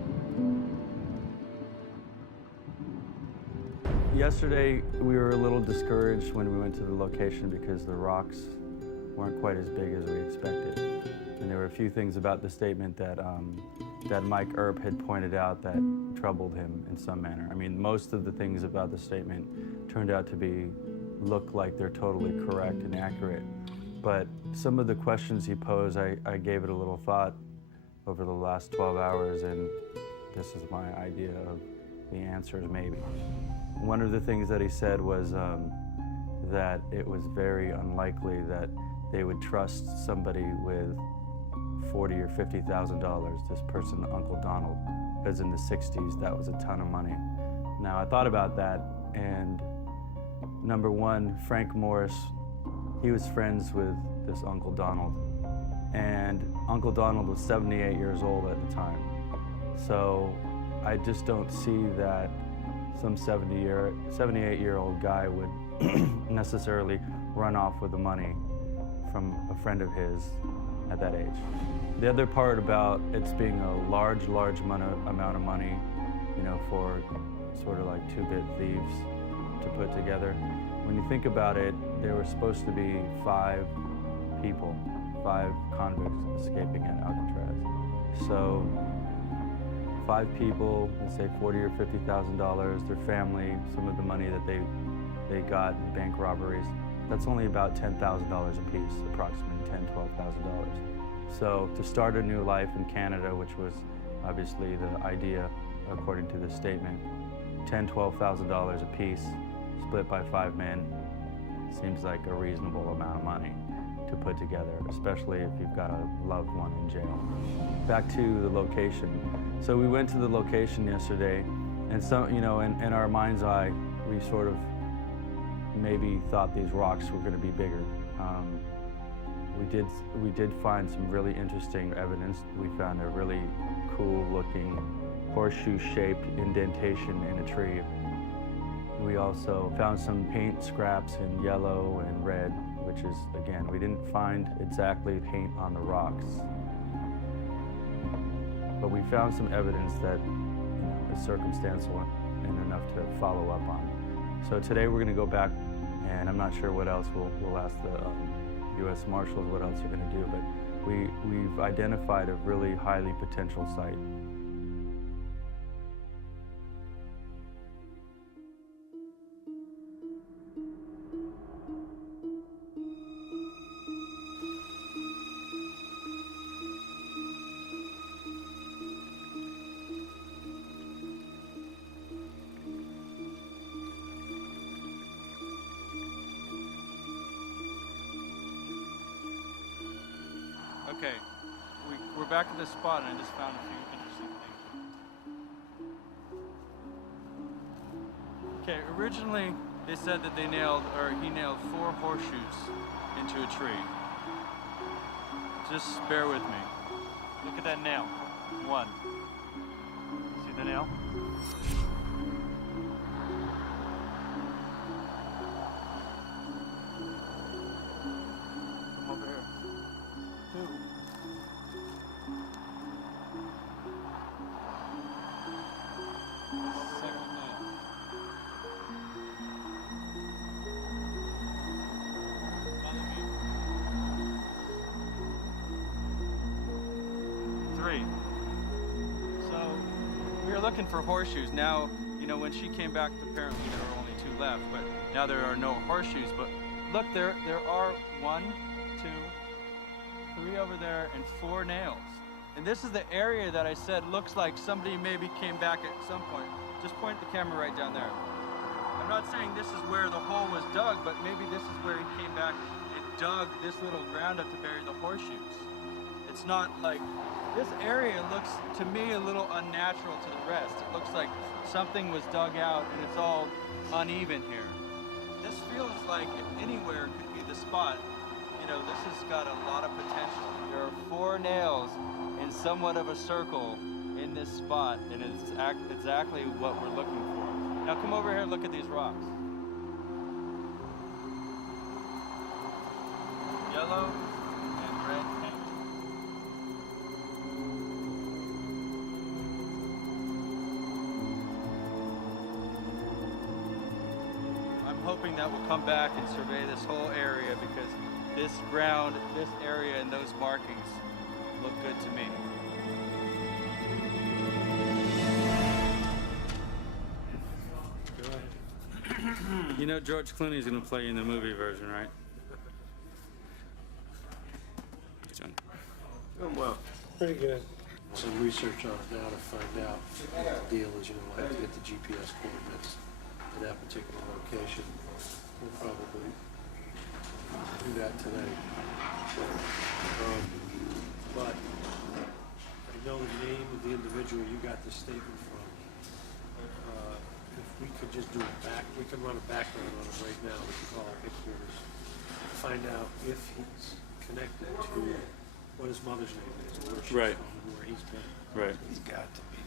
Yesterday, we were a little discouraged when we went to the location because the rocks weren't quite as big as we expected. And there were a few things about the statement that, that Mike Earp had pointed out that troubled him in some manner. I mean, most of the things about the statement turned out to look like they're totally correct and accurate. But some of the questions he posed, I gave it a little thought over the last 12 hours, and this is my idea of the answers, maybe. One of the things that he said was that it was very unlikely that they would trust somebody with $40,000 or $50,000, this person, Uncle Donald, because in the 60s, that was a ton of money. Now, I thought about that, and number one, Frank Morris, he was friends with this Uncle Donald, and Uncle Donald was 78 years old at the time. So I just don't see that some 78-year-old guy would necessarily run off with the money from a friend of his at that age. The other part about it being a large amount of money, you know, for sort of like two-bit thieves to put together. When you think about it, there were supposed to be 5 people, 5 convicts escaping at Alcatraz. So 5 people, let's say $40,000 or $50,000, their family, some of the money that they got in bank robberies. That's only about $10,000 a piece, approximately $10,000, $12,000. So to start a new life in Canada, which was obviously the idea according to the statement, $10,000, $12,000 a piece, split by 5 men, seems like a reasonable amount of money to put together, especially if you've got a loved one in jail. Back to the location. So we went to the location yesterday, and so, you know, in our mind's eye, we sort of maybe thought these rocks were going to be bigger. We did find some really interesting evidence. We found a really cool-looking horseshoe-shaped indentation in a tree. We also found some paint scraps in yellow and red, which is, again, we didn't find exactly paint on the rocks. But we found some evidence that, you know, is circumstantial and enough to follow up on. So today we're going to go back, and I'm not sure what else we'll ask the U.S. Marshals what else they're going to do, but we've identified a really highly potential site. Okay, we're back at this spot, and I just found a few interesting things. Okay, originally they said that he nailed 4 horseshoes into a tree. Just bear with me. Look at that nail. 1. See the nail? Come over here. 2. Second nail. 3. So we were looking for horseshoes. Now, you know, when she came back, apparently there were only 2 left, but now there are no horseshoes. But look, there are 1, 2, 3 over there, and 4 nails. And this is the area that I said looks like somebody maybe came back at some point. Just point the camera right down there. I'm not saying this is where the hole was dug, but maybe this is where he came back and dug this little ground up to bury the horseshoes. It's not like, this area looks to me a little unnatural to the rest. It looks like something was dug out and it's all uneven here. This feels like anywhere could be the spot. You know, this has got a lot of potential. There are 4 nails in somewhat of a circle in this spot, and it's exactly what we're looking for. Now come over here and look at these rocks. Yellow and red paint. I'm hoping that we'll come back and survey this whole area, because this ground, this area, and those markings look good to me. You know George Clooney's gonna play in the movie version, right? Oh, well. Pretty good. Some research on it now to find out what the deal is. You know, we'll have to get the GPS coordinates to that particular location. We'll probably do that today. But I know the name of the individual you got the statement from. If we could just do we can run a background on it right now. We can call our headquarters, find out if he's connected to what his mother's name is, or where she's Right. from, and where he's been. Right. He's got to be.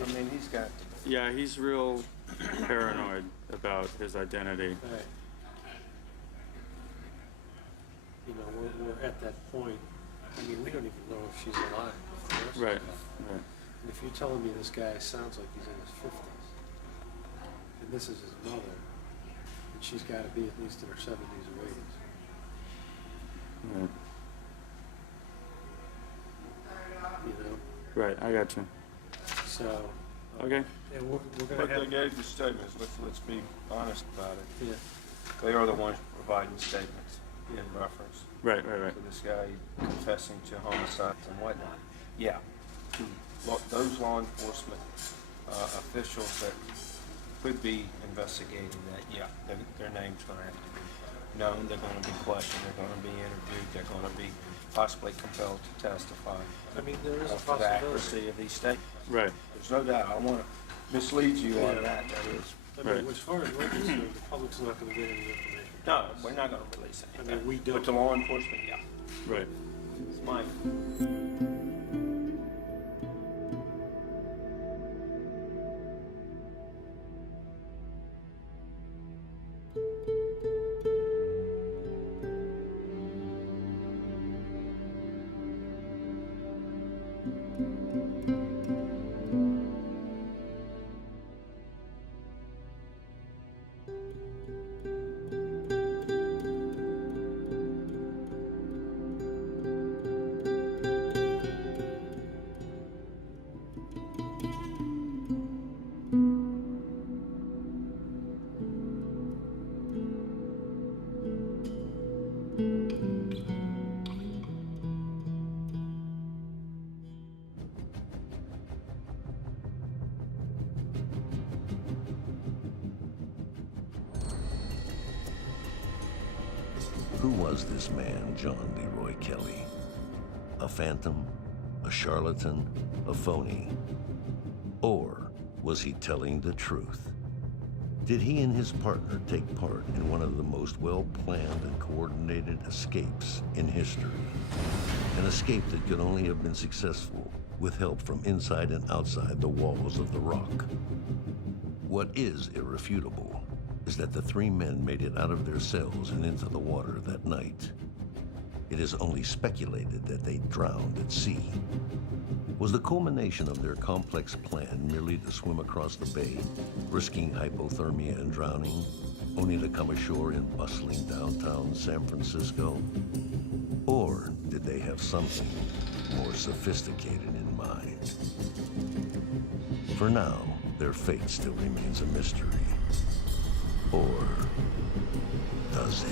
I mean, he's got to be. Yeah, he's real paranoid about his identity. Right. You know, we're at that point. I mean, we don't even know if she's alive. Right. Right. And if you're telling me this guy sounds like he's in his 50s, and this is his mother, and she's got to be at least in her 70s or 80s. Right. You know? Right, I got you. So. Okay. And we're going to But have. they gave you statements. Let's be honest about it. Yeah. They are the ones providing statements in reference Right. to this guy confessing to homicides and whatnot. Yeah, those law enforcement officials that could be investigating that, yeah, their name's going to have to be known. They're going to be questioned. They're going to be interviewed. They're going to be possibly compelled to testify. I mean, there is a for the possibility. accuracy of these statements. Right. There's no doubt. I don't want to mislead you on that. That is. I mean, as far as we're concerned, the public's not going to get any information. No, we're not going to release anything. I mean, we don't. But the law enforcement, yeah. Right. It's my. Who was this man, John Leroy Kelly? A phantom? A charlatan? A phony? Or was he telling the truth? Did he and his partner take part in one of the most well-planned and coordinated escapes in history? An escape that could only have been successful with help from inside and outside the walls of the rock. What is irrefutable is that the three men made it out of their cells and into the water that night. It is only speculated that they drowned at sea. Was the culmination of their complex plan merely to swim across the bay, risking hypothermia and drowning, only to come ashore in bustling downtown San Francisco? Or did they have something more sophisticated in mind? For now, their fate still remains a mystery. Or does it?